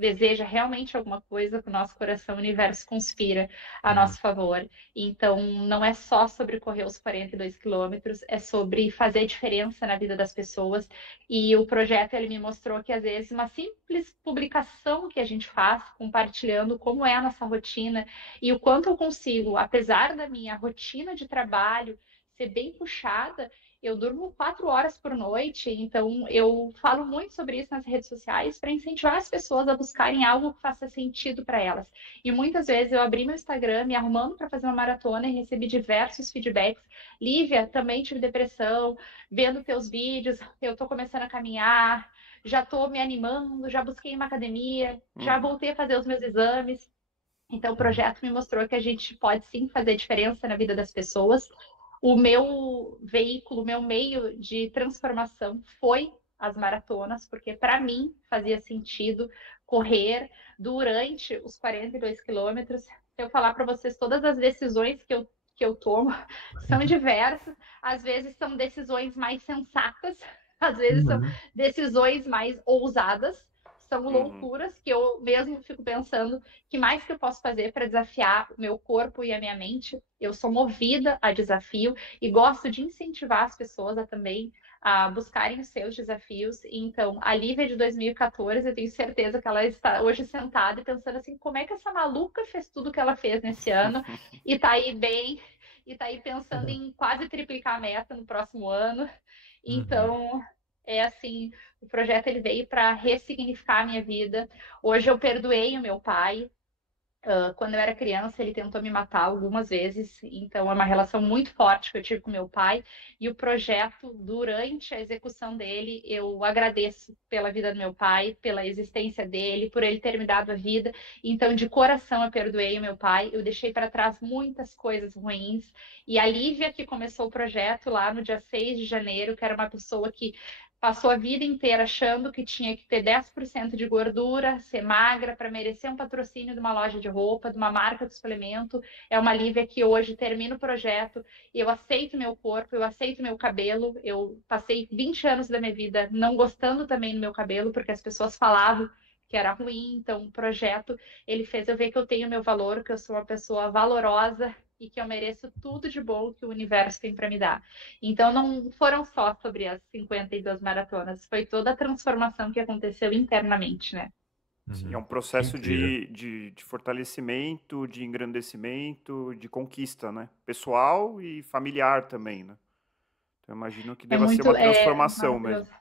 deseja realmente alguma coisa para o nosso coração, o universo conspira a Uhum. nosso favor. Então, não é só sobre correr os 42 quilômetros, é sobre fazer diferença na vida das pessoas. E o projeto, ele me mostrou que, às vezes, uma simples publicação que a gente faz, compartilhando como é a nossa rotina e o quanto eu consigo, apesar da minha rotina de trabalho ser bem puxada, eu durmo 4 horas por noite, então eu falo muito sobre isso nas redes sociais para incentivar as pessoas a buscarem algo que faça sentido para elas. E muitas vezes eu abri meu Instagram me arrumando para fazer uma maratona e recebi diversos feedbacks. Lívia, também tive depressão, vendo teus vídeos, eu estou começando a caminhar, já estou me animando, já busquei uma academia, já Uhum. voltei a fazer os meus exames. Então, o projeto me mostrou que a gente pode sim fazer diferença na vida das pessoas. O meu veículo, o meu meio de transformação foi as maratonas, porque para mim fazia sentido correr durante os 42 quilômetros. Se eu falar para vocês todas as decisões que eu tomo, são diversas. Às vezes são decisões mais sensatas, às vezes são Uhum. decisões mais ousadas, são Uhum. loucuras que eu mesmo fico pensando que mais que eu posso fazer para desafiar o meu corpo e a minha mente. Eu sou movida a desafio e gosto de incentivar as pessoas a também a buscarem os seus desafios. Então, a Lívia de 2014, eu tenho certeza que ela está hoje sentada e pensando assim, como é que essa maluca fez tudo que ela fez nesse ano e está aí bem, e está aí pensando em quase triplicar a meta no próximo ano. Uhum. Então, é assim, o projeto ele veio para ressignificar a minha vida. Hoje eu perdoei o meu pai. Quando eu era criança, ele tentou me matar algumas vezes, então é uma relação muito forte que eu tive com meu pai. E o projeto, durante a execução dele, eu agradeço pela vida do meu pai, pela existência dele, por ele ter me dado a vida. Então, de coração, eu perdoei o meu pai, eu deixei para trás muitas coisas ruins. E a Lívia, que começou o projeto lá no dia 6 de janeiro, que era uma pessoa que passou a vida inteira achando que tinha que ter 10% de gordura, ser magra para merecer um patrocínio de uma loja de roupa, de uma marca de suplemento. É uma Lívia que hoje termina o projeto e eu aceito meu corpo, eu aceito meu cabelo. Eu passei 20 anos da minha vida não gostando também do meu cabelo, porque as pessoas falavam que era ruim. Então, o projeto, ele fez eu ver que eu tenho meu valor, que eu sou uma pessoa valorosa e que eu mereço tudo de bom que o universo tem para me dar. Então, não foram só sobre as 52 maratonas, foi toda a transformação que aconteceu internamente, né? Sim, é Uhum. um processo Incrível. de fortalecimento, de engrandecimento, de conquista, né? Pessoal e familiar também, né? Então, eu imagino que É deva ser muito, uma transformação mesmo. maravilhoso.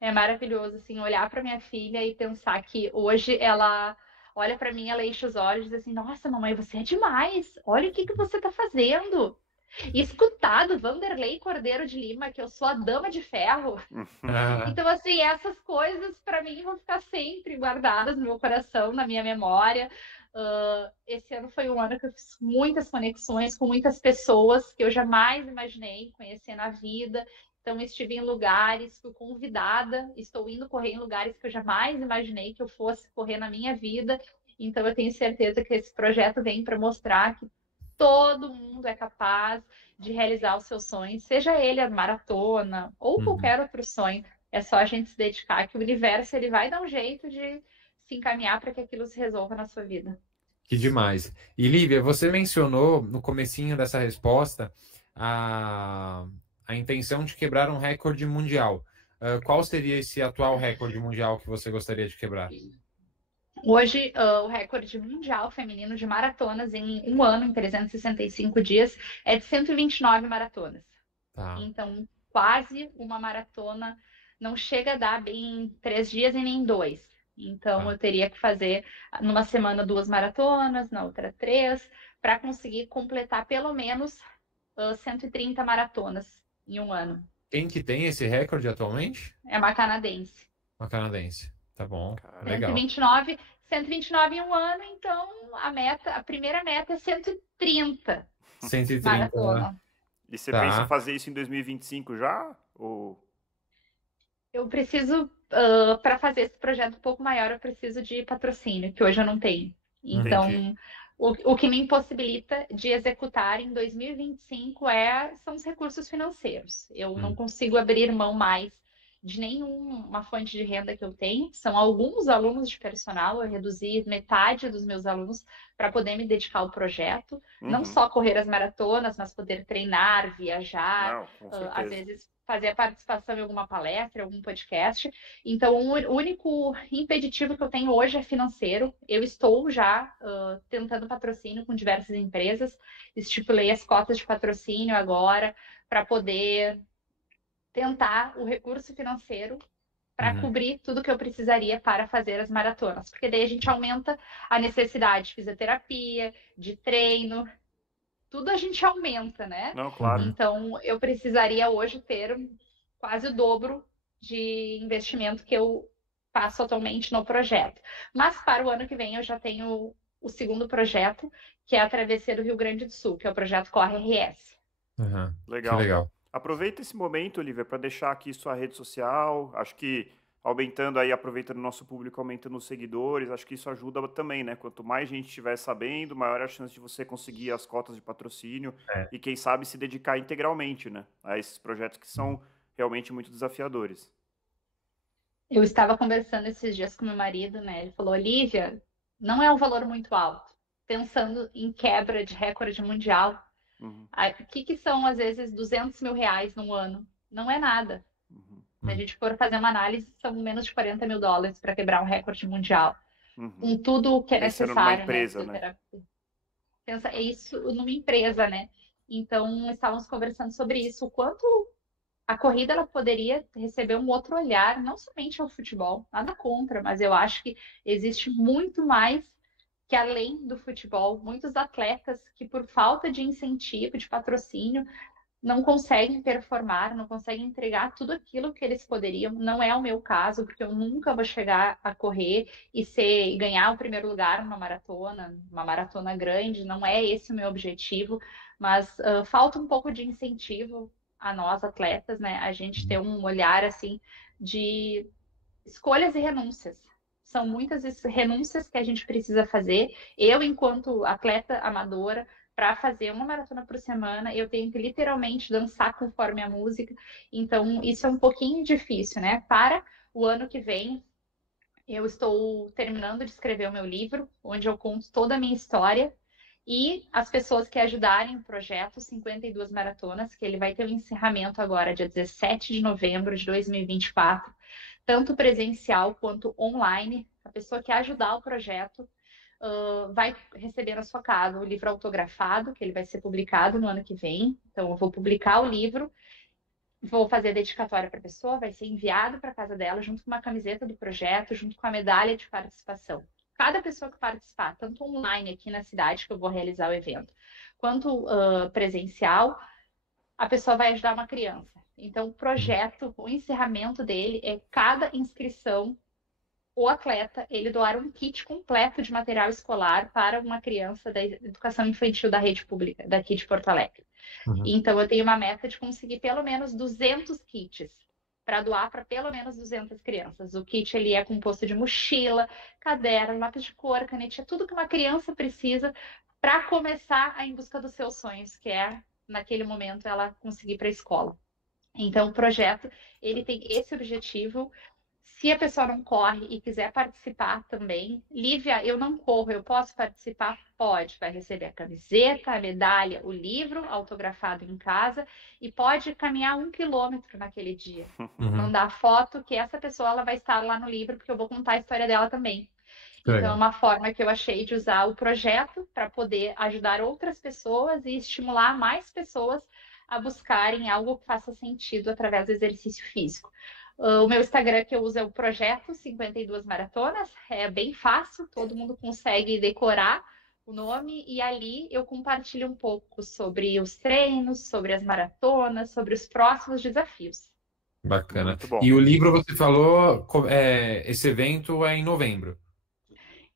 É maravilhoso, assim, olhar para minha filha e pensar que hoje ela olha para mim, ela enche os olhos e diz assim: Nossa, mamãe, você é demais! Olha o que que você está fazendo! E escutar do Vanderlei Cordeiro de Lima, que eu sou a dama de ferro. Ah, Então, assim, essas coisas para mim vão ficar sempre guardadas no meu coração, na minha memória. Esse ano foi um ano que eu fiz muitas conexões com muitas pessoas que eu jamais imaginei conhecer na vida. Então, estive em lugares, fui convidada, estou indo correr em lugares que eu jamais imaginei que eu fosse correr na minha vida. Então, eu tenho certeza que esse projeto vem para mostrar que todo mundo é capaz de realizar os seus sonhos, seja ele a maratona ou uhum. qualquer outro sonho. É só a gente se dedicar que o universo ele vai dar um jeito de se encaminhar para que aquilo se resolva na sua vida. Que demais. E Lívia, você mencionou no comecinho dessa resposta a, a intenção de quebrar um recorde mundial. Qual seria esse atual recorde mundial que você gostaria de quebrar? Hoje, o recorde mundial feminino de maratonas em um ano, em 365 dias, é de 129 maratonas. Tá. Então, quase uma maratona não chega a dar bem em 3 dias e nem em 2. Então, Tá. eu teria que fazer numa semana 2 maratonas, na outra 3, para conseguir completar pelo menos 130 maratonas em um ano. Quem que tem esse recorde atualmente? É uma canadense. Uma canadense. Tá bom, Cara, legal. 129 em um ano, então a primeira meta é 130 130. maratona. e você Tá. pensa em fazer isso em 2025 já? Ou... Eu preciso, para fazer esse projeto um pouco maior, eu preciso de patrocínio, que hoje eu não tenho. Então, Entendi. o que me impossibilita de executar em 2025 são os recursos financeiros. Eu não consigo abrir mão mais de nenhuma fonte de renda que eu tenho. São alguns alunos de personal, eu reduzi metade dos meus alunos para poder me dedicar ao projeto. Não só correr as maratonas, mas poder treinar, viajar, Não, com às certeza. vezes fazer a participação em alguma palestra, algum podcast. Então, o único impeditivo que eu tenho hoje é financeiro. Eu estou já tentando patrocínio com diversas empresas, estipulei as cotas de patrocínio agora para poder tentar o recurso financeiro para cobrir tudo que eu precisaria para fazer as maratonas, porque daí a gente aumenta a necessidade de fisioterapia, de treino, tudo a gente aumenta, né? Não, claro. Então, eu precisaria hoje ter quase o dobro de investimento que eu faço atualmente no projeto. Mas para o ano que vem eu já tenho o segundo projeto, que é a Travessia do Rio Grande do Sul, que é o projeto Corre RS. Que Legal. legal. Aproveita esse momento, Olivia, para deixar aqui sua rede social. Acho que aumentando aí, aproveitando o nosso público, aumentando os seguidores, acho que isso ajuda também, né? Quanto mais gente estiver sabendo, maior a chance de você conseguir as cotas de patrocínio e, quem sabe, se dedicar integralmente, né? A esses projetos que são realmente muito desafiadores. Eu estava conversando esses dias com meu marido, né? Ele falou, Olivia, não é um valor muito alto. Pensando em quebra de recorde mundial, o que são, às vezes, 200 mil reais num ano? Não é nada. Se a gente for fazer uma análise, são menos de 40 mil dólares para quebrar um recorde mundial. Com tudo o que é Pensando numa necessário, né? empresa, né? Pensa, é isso numa empresa, né? Então, estávamos conversando sobre isso, o quanto a corrida ela poderia receber um outro olhar, não somente ao futebol, nada contra, mas eu acho que existe muito mais que além do futebol, muitos atletas que por falta de incentivo, de patrocínio, não conseguem performar, não conseguem entregar tudo aquilo que eles poderiam. Não é o meu caso, porque eu nunca vou chegar a correr e ganhar o primeiro lugar numa maratona, uma maratona grande. Não é esse o meu objetivo, mas falta um pouco de incentivo a nós atletas, né? A gente ter um olhar assim de escolhas e renúncias. São muitas renúncias que a gente precisa fazer. Eu, enquanto atleta amadora, para fazer uma maratona por semana, eu tenho que literalmente dançar conforme a música. Então, isso é um pouquinho difícil, né? Para o ano que vem, eu estou terminando de escrever o meu livro, onde eu conto toda a minha história. E as pessoas que ajudarem o projeto 52 Maratonas, que ele vai ter um encerramento agora, dia 17 de novembro de 2024, tanto presencial quanto online. A pessoa que ajudar o projeto vai receber na sua casa o livro autografado, que ele vai ser publicado no ano que vem. Então, eu vou publicar o livro, vou fazer a dedicatória para a pessoa, vai ser enviado para a casa dela, junto com uma camiseta do projeto, junto com a medalha de participação. Cada pessoa que participar, tanto online aqui na cidade, que eu vou realizar o evento, quanto presencial, a pessoa vai ajudar uma criança. Então, o projeto, o encerramento dele é cada inscrição, o atleta, ele doar um kit completo de material escolar para uma criança da educação infantil da rede pública, daqui de Porto Alegre. Então, eu tenho uma meta de conseguir pelo menos 200 kits para doar para pelo menos 200 crianças. O kit ele é composto de mochila, caderno, lápis de cor, caneta, tudo que uma criança precisa para começar a ir em busca dos seus sonhos, que é, naquele momento, ela conseguir ir para a escola. Então, o projeto ele tem esse objetivo. Se a pessoa não corre e quiser participar também, Lívia, eu não corro, eu posso participar? Pode, vai receber a camiseta, a medalha, o livro autografado em casa e pode caminhar 1 quilômetro naquele dia. Uhum. Mandar foto que essa pessoa ela vai estar lá no livro, porque eu vou contar a história dela também. Que Então, é legal. uma forma que eu achei de usar o projeto para poder ajudar outras pessoas e estimular mais pessoas a buscarem algo que faça sentido através do exercício físico. O meu Instagram que eu uso é o Projeto 52 Maratonas, é bem fácil, todo mundo consegue decorar o nome e ali eu compartilho um pouco sobre os treinos, sobre as maratonas, sobre os próximos desafios. Bacana. Muito bom. E o livro, você falou, esse evento é em novembro.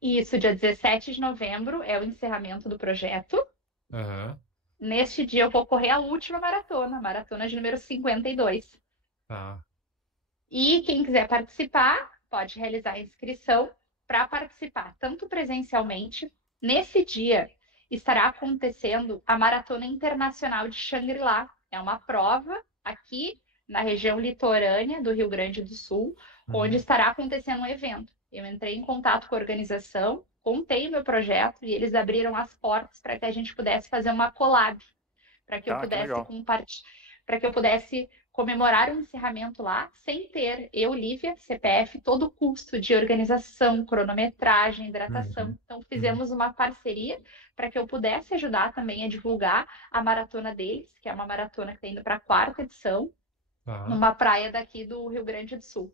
E isso, dia 17 de novembro, é o encerramento do projeto. Aham. Neste dia eu vou correr a última maratona, maratona de número 52. Tá. E quem quiser participar, pode realizar a inscrição para participar, tanto presencialmente. Nesse dia estará acontecendo a Maratona Internacional de Xangri-Lá. É uma prova aqui na região litorânea do Rio Grande do Sul, onde Uhum. estará acontecendo um evento. Eu entrei em contato com a organização, contei o meu projeto e eles abriram as portas para que a gente pudesse fazer uma collab, para que eu Ah, que pudesse legal. compartilhar, para que eu pudesse comemorar o encerramento lá, sem ter eu, Lívia, CPF, todo o custo de organização, cronometragem, hidratação. Uhum. Então, fizemos uma parceria para que eu pudesse ajudar também a divulgar a maratona deles, que é uma maratona que está indo para a 4ª edição, Tá. numa praia daqui do Rio Grande do Sul.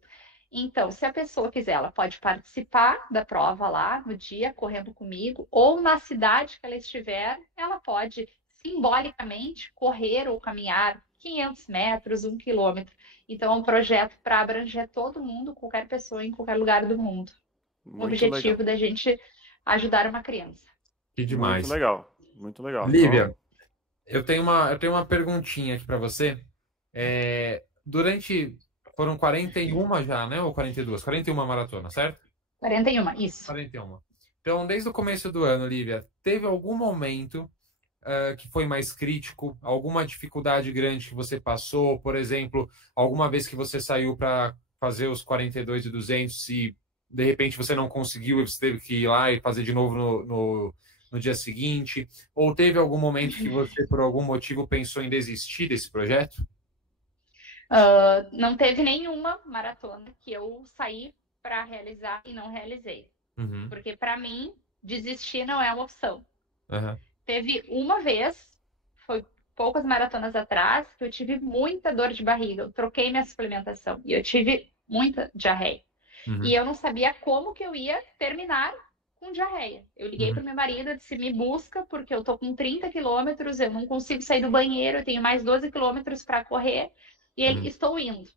Então, se a pessoa quiser, ela pode participar da prova lá no dia, correndo comigo, ou na cidade que ela estiver, ela pode simbolicamente correr ou caminhar 500 metros, 1 quilômetro. Então, é um projeto para abranger todo mundo, qualquer pessoa em qualquer lugar do mundo. O Muito legal. objetivo da gente ajudar uma criança. Que Muito demais. legal. Muito legal. Então, Lívia, eu tenho uma perguntinha aqui para você. Foram 41 já, né? Ou 42? 41 maratona, certo? 41, isso. 41. Então, desde o começo do ano, Lívia, teve algum momento que foi mais crítico? Alguma dificuldade grande que você passou? Por exemplo, alguma vez que você saiu para fazer os 42 e 200 e de repente você não conseguiu e você teve que ir lá e fazer de novo no dia seguinte? Ou teve algum momento que você, por algum motivo, pensou em desistir desse projeto? Não teve nenhuma maratona que eu saí para realizar e não realizei. Uhum. Porque para mim, desistir não é uma opção. Uhum. Teve uma vez, foi poucas maratonas atrás, que eu tive muita dor de barriga. Eu troquei minha suplementação e eu tive muita diarreia. E Uhum. eu não sabia como que eu ia terminar com diarreia. Eu liguei Uhum. para meu marido e disse: me busca, porque eu tô com 30 quilômetros, eu não consigo sair do banheiro, eu tenho mais 12 quilômetros para correr. E ele, Uhum. estou indo.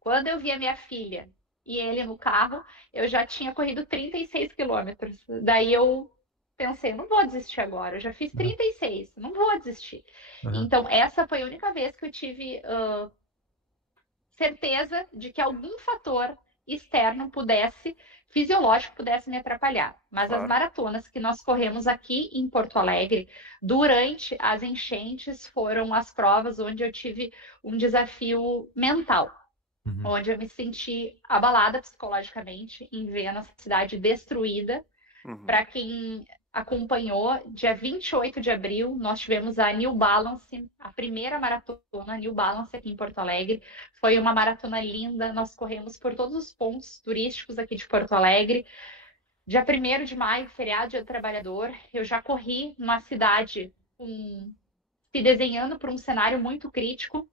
Quando eu vi a minha filha e ele no carro, eu já tinha corrido 36 quilômetros. Daí eu pensei, não vou desistir agora, eu já fiz 36, não vou desistir. Uhum. Então, essa foi a única vez que eu tive certeza de que algum fator externo fisiológico, pudesse me atrapalhar. Mas as claro. maratonas que nós corremos aqui em Porto Alegre, durante as enchentes, foram as provas onde eu tive um desafio mental, Uhum. onde eu me senti abalada psicologicamente em ver a nossa cidade destruída. Uhum. Para quem acompanhou, dia 28 de abril, nós tivemos a New Balance, a primeira maratona New Balance aqui em Porto Alegre. Foi uma maratona linda, nós corremos por todos os pontos turísticos aqui de Porto Alegre. Dia 1º de maio, feriado Dia do Trabalhador, eu já corri numa cidade se desenhando por um cenário muito crítico.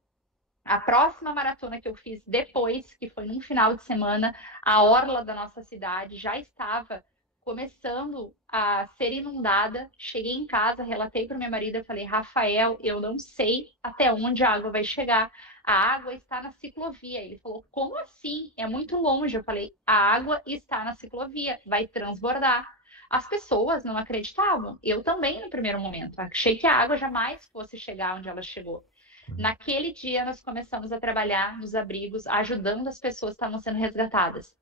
A próxima maratona que eu fiz depois, que foi num final de semana, a orla da nossa cidade já estava começando a ser inundada. Cheguei em casa, relatei para o meu marido, eu falei: Rafael, eu não sei até onde a água vai chegar. A água está na ciclovia. Ele falou: como assim? É muito longe. Eu falei: a água está na ciclovia, vai transbordar. As pessoas não acreditavam. Eu também, no primeiro momento. Achei que a água jamais fosse chegar onde ela chegou. Naquele dia, nós começamos a trabalhar nos abrigos, ajudando as pessoas que estavam sendo resgatadas.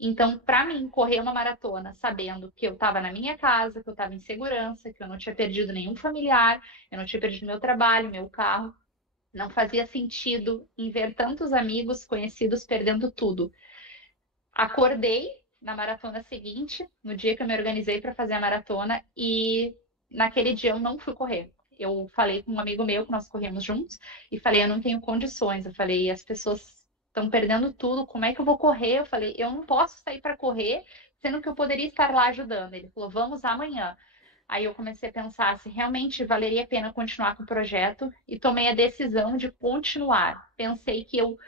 Então, para mim, correr uma maratona sabendo que eu estava na minha casa, que eu estava em segurança, que eu não tinha perdido nenhum familiar, eu não tinha perdido meu trabalho, meu carro, não fazia sentido em ver tantos amigos conhecidos perdendo tudo. acordei na maratona seguinte, no dia que eu me organizei para fazer a maratona, e naquele dia eu não fui correr. Eu falei com um amigo meu, que nós corremos juntos, e falei, eu não tenho condições. Eu falei, as pessoas estão perdendo tudo, como é que eu vou correr? Eu falei, eu não posso sair para correr, sendo que eu poderia estar lá ajudando. Ele falou, vamos amanhã. Aí eu comecei a pensar se realmente valeria a pena continuar com o projeto e tomei a decisão de continuar. Pensei que eu,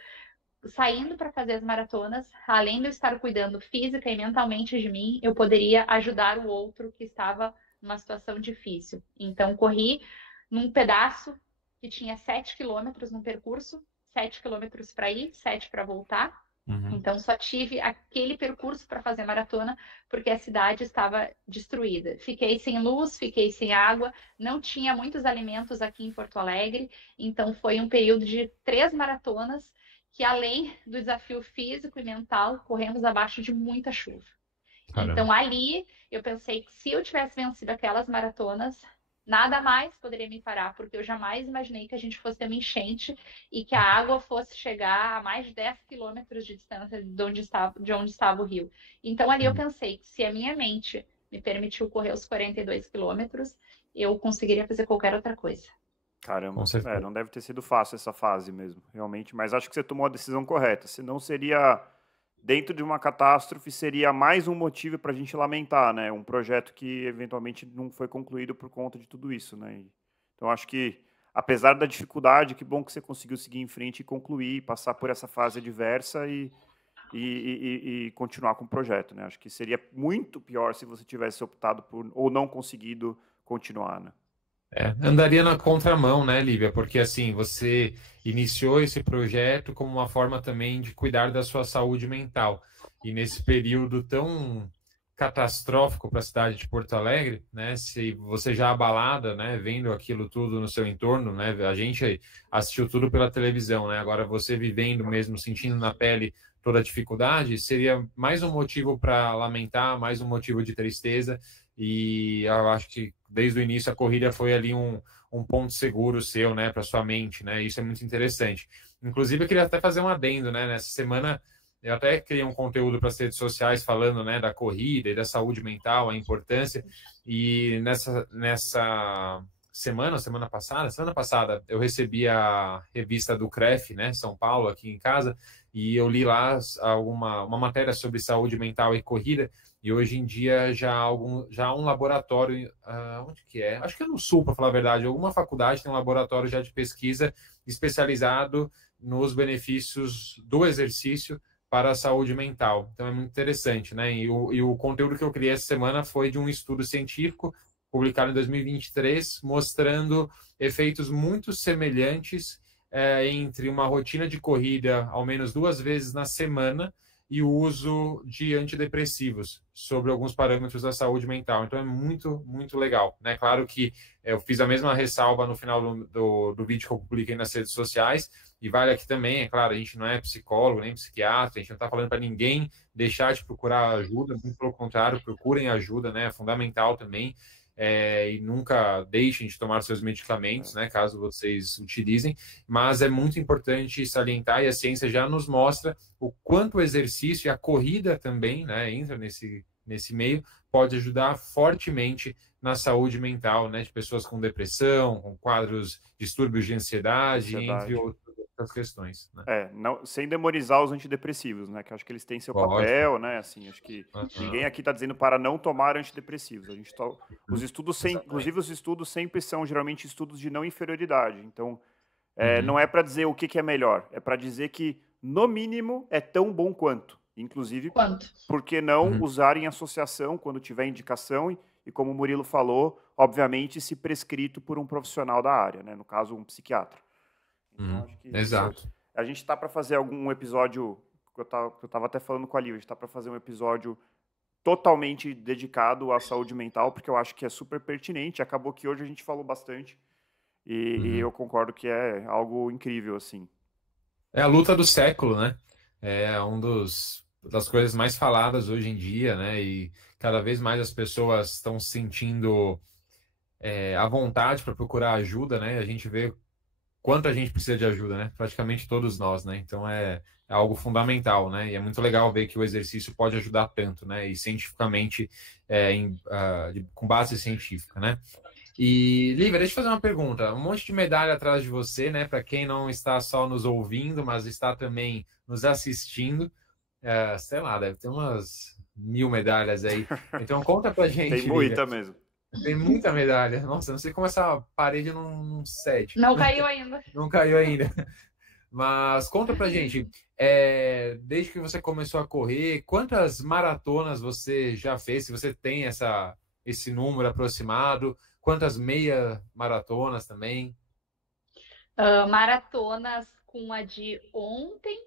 saindo para fazer as maratonas, além de eu estar cuidando física e mentalmente de mim, eu poderia ajudar o outro que estava numa situação difícil. Então, corri num pedaço que tinha 7 quilômetros no percurso, 7 quilômetros para ir, 7 para voltar. Então, só tive aquele percurso para fazer maratona, porque a cidade estava destruída. Fiquei sem luz, fiquei sem água, não tinha muitos alimentos aqui em Porto Alegre. Então, foi um período de 3 maratonas, que além do desafio físico e mental, corremos abaixo de muita chuva. Caramba. Então, ali, eu pensei que se eu tivesse vencido aquelas maratonas, nada mais poderia me parar, porque eu jamais imaginei que a gente fosse ter uma enchente e que a água fosse chegar a mais de 10 quilômetros de distância de onde estava o rio. Então, ali eu pensei que se a minha mente me permitiu correr os 42 quilômetros, eu conseguiria fazer qualquer outra coisa. Caramba, não deve ter sido fácil essa fase mesmo, realmente, mas acho que você tomou a decisão correta, senão seria, dentro de uma catástrofe, seria mais um motivo para a gente lamentar, né, um projeto que eventualmente não foi concluído por conta de tudo isso, né, então acho que, apesar da dificuldade, que bom que você conseguiu seguir em frente e concluir, passar por essa fase adversa e continuar com o projeto, né, acho que seria muito pior se você tivesse optado por, ou não conseguido continuar, né. Andaria na contramão, né, Lívia? Porque assim, você iniciou esse projeto como uma forma também de cuidar da sua saúde mental. E nesse período tão catastrófico para a cidade de Porto Alegre, né, se você já abalada, né, vendo aquilo tudo no seu entorno, né, a gente assistiu tudo pela televisão, né, agora você vivendo mesmo, sentindo na pele toda a dificuldade, seria mais um motivo para lamentar, mais um motivo de tristeza. E eu acho que desde o início a corrida foi ali um ponto seguro seu, né, para sua mente, né? Isso é muito interessante. Inclusive, eu queria até fazer um adendo, né? Nessa semana eu até criei um conteúdo para as redes sociais falando, né, da corrida e da saúde mental, a importância. E nessa semana passada, eu recebi a revista do CREF, né, São Paulo, aqui em casa, e eu li lá uma matéria sobre saúde mental e corrida. E hoje em dia já há um laboratório, onde que é? Acho que é no Sul, para falar a verdade. Alguma faculdade tem um laboratório já de pesquisa especializado nos benefícios do exercício para a saúde mental. Então é muito interessante, né? E o conteúdo que eu criei essa semana foi de um estudo científico publicado em 2023, mostrando efeitos muito semelhantes entre uma rotina de corrida ao menos 2 vezes na semana e o uso de antidepressivos sobre alguns parâmetros da saúde mental. Então é muito, muito legal, né? Claro que eu fiz a mesma ressalva no final do vídeo que eu publiquei nas redes sociais, e vale aqui também, é claro, a gente não é psicólogo, nem psiquiatra, a gente não está falando para ninguém deixar de procurar ajuda, muito pelo contrário, procurem ajuda, né? É fundamental também. E nunca deixem de tomar seus medicamentos, né, caso vocês utilizem, mas é muito importante salientar, e a ciência já nos mostra o quanto o exercício e a corrida também, né, entra nesse meio, pode ajudar fortemente na saúde mental, né, de pessoas com depressão, com quadros, distúrbios de ansiedade. Entre outras questões, né? Sem demonizar os antidepressivos, né? Que acho que eles têm seu papel, né? Assim, acho que ninguém aqui está dizendo para não tomar antidepressivos. A gente os estudos inclusive os estudos sempre são geralmente estudos de não inferioridade. Então, não é para dizer o que é melhor, é para dizer que no mínimo é tão bom quanto. Inclusive, por que não usar em associação quando tiver indicação e como o Murilo falou, obviamente, se prescrito por um profissional da área, né? No caso, um psiquiatra. Então, acho que exato. A gente está para fazer algum episódio, que eu estava até falando com a Lívia, a gente está para fazer um episódio totalmente dedicado à saúde mental, porque eu acho que é super pertinente. Acabou que hoje a gente falou bastante e eu concordo que é algo incrível, assim. É a luta do século, né? É das coisas mais faladas hoje em dia, né? E cada vez mais as pessoas estão sentindo a vontade para procurar ajuda, né? A gente vê quanto a gente precisa de ajuda, né? Praticamente todos nós, né? Então é algo fundamental, né? E é muito legal ver que o exercício pode ajudar tanto, né? E cientificamente, com base científica, né? E, Lívia, deixa eu fazer uma pergunta. Um monte de medalha atrás de você, né? Para quem não está só nos ouvindo, mas está também nos assistindo. Sei lá, deve ter umas 1000 medalhas aí. Então conta pra gente, Tem muita Lívia. mesmo. Tem muita medalha. Nossa, não sei como essa parede não cede. Não caiu ainda. Não caiu ainda. Mas conta pra gente, desde que você começou a correr, quantas maratonas você já fez? Se você tem esse número aproximado, quantas meia maratonas também? Maratonas com a de ontem,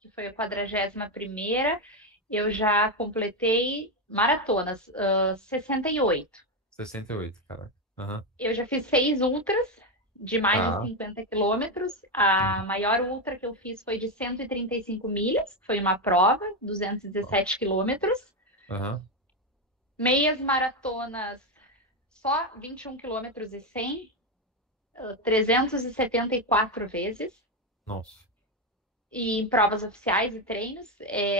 que foi a 41ª, eu já completei maratonas, 68. 68, cara. Uhum. Eu já fiz 6 ultras de mais de 50 quilômetros. A maior ultra que eu fiz foi de 135 milhas, foi uma prova, 217 quilômetros. Uhum. Meias maratonas, só 21 quilômetros e 100, 374 vezes. Nossa. E em provas oficiais e treinos.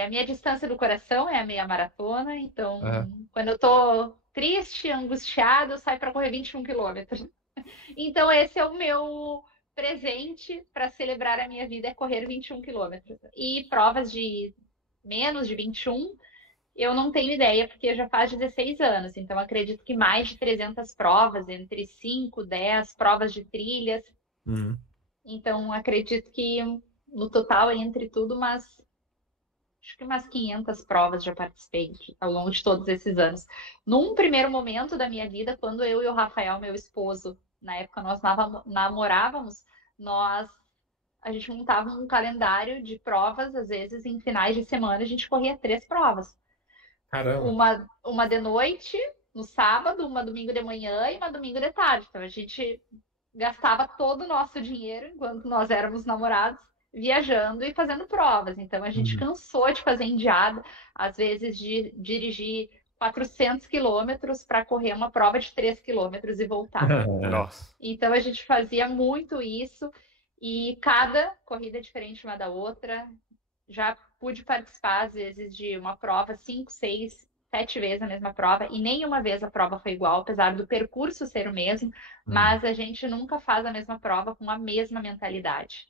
A minha distância do coração é a meia maratona, então quando eu tô triste, angustiada, eu saio para correr 21 quilômetros. Então esse é o meu presente para celebrar a minha vida, é correr 21 quilômetros. E provas de menos de 21, eu não tenho ideia, porque já faz 16 anos, então acredito que mais de 300 provas, entre 5, 10 provas de trilhas. Uhum. Então acredito que no total, entre tudo, acho que umas 500 provas já participei ao longo de todos esses anos. Num primeiro momento da minha vida, quando eu e o Rafael, meu esposo, na época nós namorávamos, a gente montava um calendário de provas, às vezes em finais de semana a gente corria 3 provas. Caramba. Uma de noite, no sábado, uma domingo de manhã e uma domingo de tarde. Então a gente gastava todo o nosso dinheiro enquanto nós éramos namorados viajando e fazendo provas. Então a gente cansou de fazer indiada, às vezes de dirigir 400 quilômetros para correr uma prova de 3 quilômetros e voltar. Nossa. Então a gente fazia muito isso e cada corrida é diferente uma da outra. Já pude participar, às vezes, de uma prova 5, 6, 7 vezes a mesma prova, e nenhuma vez a prova foi igual, apesar do percurso ser o mesmo, mas a gente nunca faz a mesma prova com a mesma mentalidade.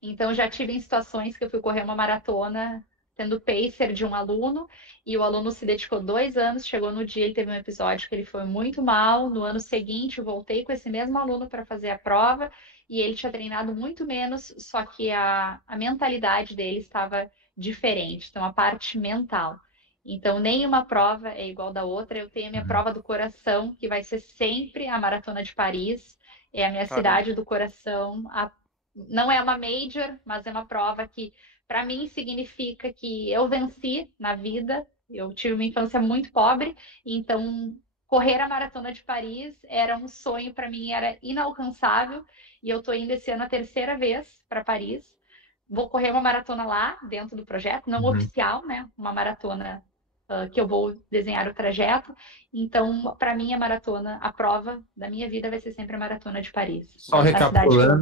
Então, já tive em situações que eu fui correr uma maratona tendo pacer de um aluno, e o aluno se dedicou 2 anos, chegou no dia, ele teve um episódio que ele foi muito mal, no ano seguinte eu voltei com esse mesmo aluno para fazer a prova, e ele tinha treinado muito menos, só que a mentalidade dele estava diferente, então a parte mental. Então, nenhuma prova é igual da outra. Eu tenho a minha prova do coração, que vai ser sempre a Maratona de Paris, é a minha cidade do coração. Não é uma major, mas é uma prova que, para mim, significa que eu venci na vida. Eu tive uma infância muito pobre, então correr a Maratona de Paris era um sonho para mim, era inalcançável. E eu estou indo esse ano a 3ª vez para Paris. Vou correr uma maratona lá, dentro do projeto, não oficial, né? Uma maratona que eu vou desenhar o trajeto. Então, para mim, a maratona, a prova da minha vida vai ser sempre a Maratona de Paris. Só recapitulando,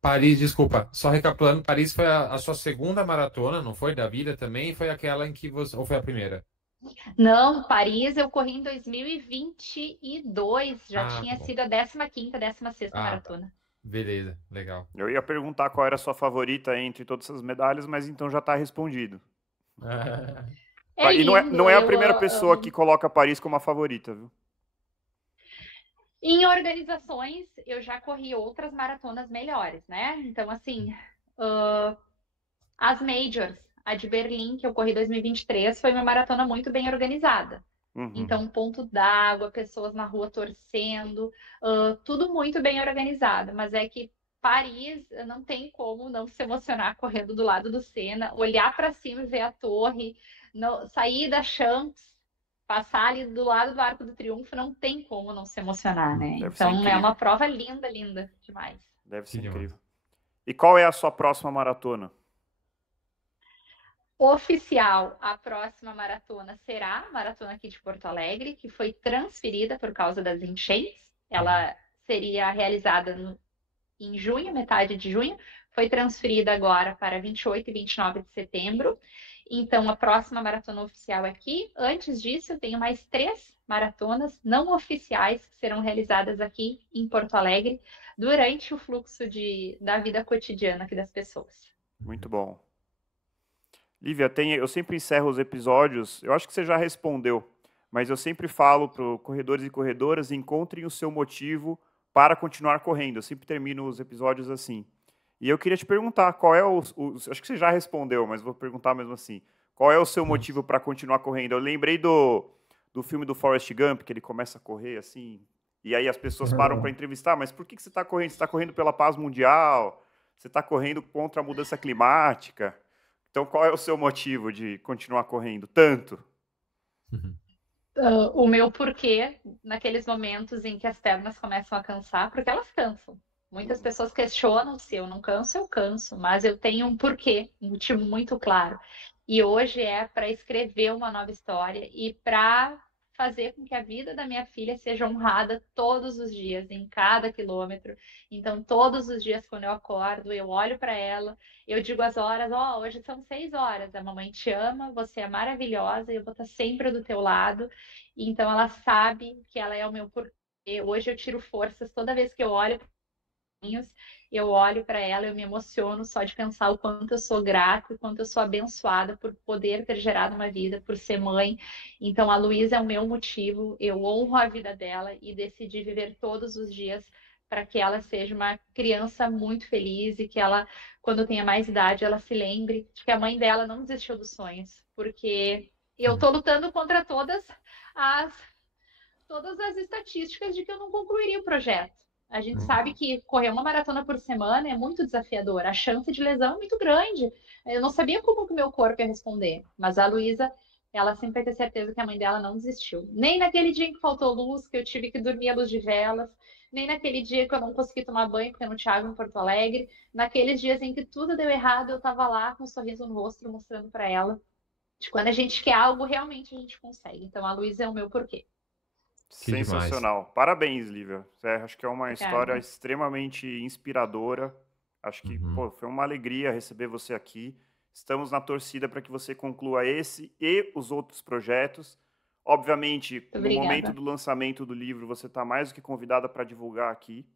Paris, desculpa, só recapitulando, Paris foi a sua segunda maratona, não foi? Da vida também? Foi aquela em que você... Ou foi a primeira? Não, Paris eu corri em 2022, já tinha Tá bom. sido a 15ª, 16ª maratona. Tá. Beleza, legal. Eu ia perguntar qual era a sua favorita entre todas essas medalhas, mas então já está respondido. E não é a primeira pessoa que coloca Paris como a favorita, viu? Em organizações, eu já corri outras maratonas melhores, né? Então, assim, as majors, a de Berlim, que eu corri em 2023, foi uma maratona muito bem organizada. Então, ponto d'água, pessoas na rua torcendo, tudo muito bem organizado. Mas é que Paris não tem como não se emocionar correndo do lado do Senna, olhar para cima e ver a torre, sair da Champs, passar ali do lado do Arco do Triunfo, não tem como não se emocionar, né? Então é uma prova linda, linda demais. Deve ser incrível. E qual é a sua próxima maratona? Oficial, a próxima maratona será a maratona aqui de Porto Alegre, que foi transferida por causa das enchentes. Ela seria realizada em junho, metade de junho, foi transferida agora para 28 e 29 de setembro. Então, a próxima maratona oficial é aqui. Antes disso, eu tenho mais 3 maratonas não oficiais que serão realizadas aqui em Porto Alegre durante o fluxo da vida cotidiana aqui das pessoas. Muito bom. Lívia, eu sempre encerro os episódios, eu acho que você já respondeu, mas eu sempre falo para corredores e corredoras, encontrem o seu motivo para continuar correndo. Eu sempre termino os episódios assim. E eu queria te perguntar, qual é acho que você já respondeu, mas vou perguntar mesmo assim. Qual é o seu motivo para continuar correndo? Eu lembrei do filme do Forrest Gump, que ele começa a correr assim, e aí as pessoas param para entrevistar, mas por que você está correndo? Você está correndo pela paz mundial? Você está correndo contra a mudança climática? Então, qual é o seu motivo de continuar correndo tanto? O meu porquê, naqueles momentos em que as pernas começam a cansar, porque elas cansam. Muitas pessoas questionam se eu não canso, eu canso, mas eu tenho um porquê, um motivo muito claro. E hoje é para escrever uma nova história e para fazer com que a vida da minha filha seja honrada todos os dias, em cada quilômetro. Então, todos os dias, quando eu acordo, eu olho para ela, eu digo as horas, hoje são 6 horas, a mamãe te ama, você é maravilhosa, eu vou estar sempre do teu lado. Então, ela sabe que ela é o meu porquê. Hoje eu tiro forças toda vez que eu olho eu olho para ela, eu me emociono só de pensar o quanto eu sou grata, o quanto eu sou abençoada por poder ter gerado uma vida, por ser mãe. Então, a Luísa é o meu motivo, eu honro a vida dela e decidi viver todos os dias para que ela seja uma criança muito feliz e que ela, quando tenha mais idade, ela se lembre de que a mãe dela não desistiu dos sonhos, porque eu estou lutando contra as todas as estatísticas de que eu não concluiria o projeto. A gente sabe que correr uma maratona por semana é muito desafiador. A chance de lesão é muito grande. Eu não sabia como que o meu corpo ia responder. Mas a Luísa, ela sempre vai ter certeza que a mãe dela não desistiu. Nem naquele dia em que faltou luz, que eu tive que dormir à luz de velas. Nem naquele dia que eu não consegui tomar banho porque eu não tinha água em Porto Alegre. Naqueles dias em que tudo deu errado, eu estava lá com um sorriso no rosto, mostrando para ela de quando a gente quer algo, realmente a gente consegue. Então a Luísa é o meu porquê. Que demais. Sensacional. Parabéns, Lívia. Acho que é uma história Obrigada. extremamente inspiradora. Acho que, pô, foi uma alegria receber você aqui. Estamos na torcida para que você conclua esse e os outros projetos. Obviamente, no momento Obrigada. do lançamento do livro, você está mais do que convidada para divulgar aqui,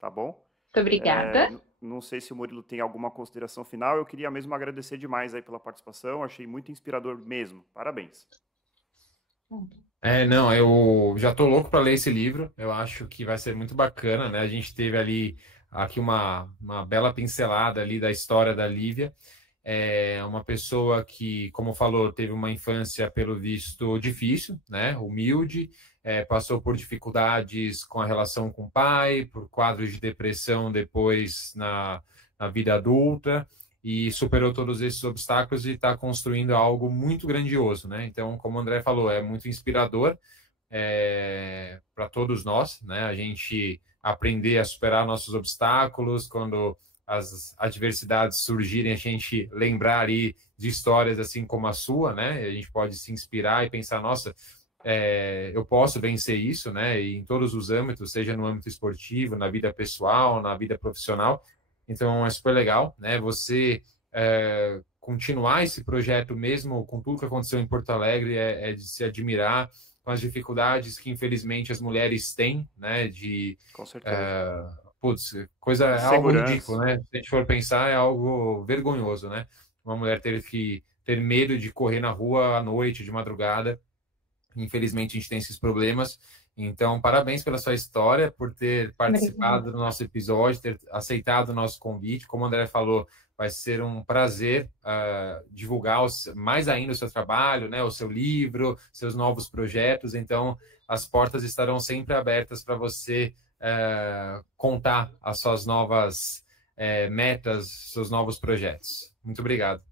tá bom? Muito obrigada. Não sei se o Murilo tem alguma consideração final. Eu queria mesmo agradecer demais aí pela participação. Achei muito inspirador mesmo. Parabéns. Não, eu já tô louco para ler esse livro. Eu acho que vai ser muito bacana, né? A gente teve ali aqui uma bela pincelada ali da história da Lívia. É uma pessoa que, como falou, teve uma infância, pelo visto, difícil, né? Humilde, passou por dificuldades com a relação com o pai, por quadros de depressão depois na vida adulta, e superou todos esses obstáculos e está construindo algo muito grandioso, né? Então, como o André falou, é muito inspirador para todos nós, né? A gente aprender a superar nossos obstáculos, quando as adversidades surgirem, a gente lembrar ali de histórias assim como a sua, né? A gente pode se inspirar e pensar, nossa, eu posso vencer isso, né? E em todos os âmbitos, seja no âmbito esportivo, na vida pessoal, na vida profissional. Então, é super legal, né? Você continuar esse projeto mesmo com tudo que aconteceu em Porto Alegre é de se admirar, com as dificuldades que, infelizmente, as mulheres têm, né? Com certeza. É algo ridículo, né? Se a gente for pensar, é algo vergonhoso, né? Uma mulher ter medo de correr na rua à noite, de madrugada. Infelizmente, a gente tem esses problemas. Então, parabéns pela sua história, por ter participado do nosso episódio, ter aceitado o nosso convite. Como o André falou, vai ser um prazer divulgar mais ainda o seu trabalho, né, o seu livro, seus novos projetos. Então, as portas estarão sempre abertas para você contar as suas novas metas, seus novos projetos. Muito obrigado.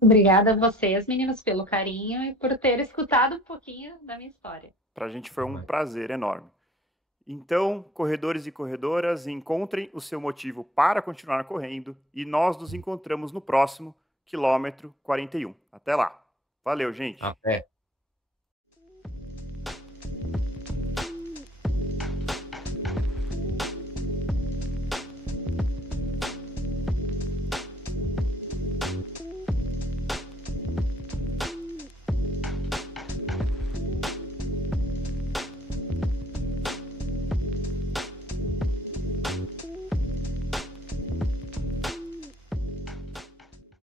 Obrigada a vocês, meninos, pelo carinho e por ter escutado um pouquinho da minha história. Para a gente foi um prazer enorme. Então, corredores e corredoras, encontrem o seu motivo para continuar correndo e nós nos encontramos no próximo quilômetro 41. Até lá. Valeu, gente. Até.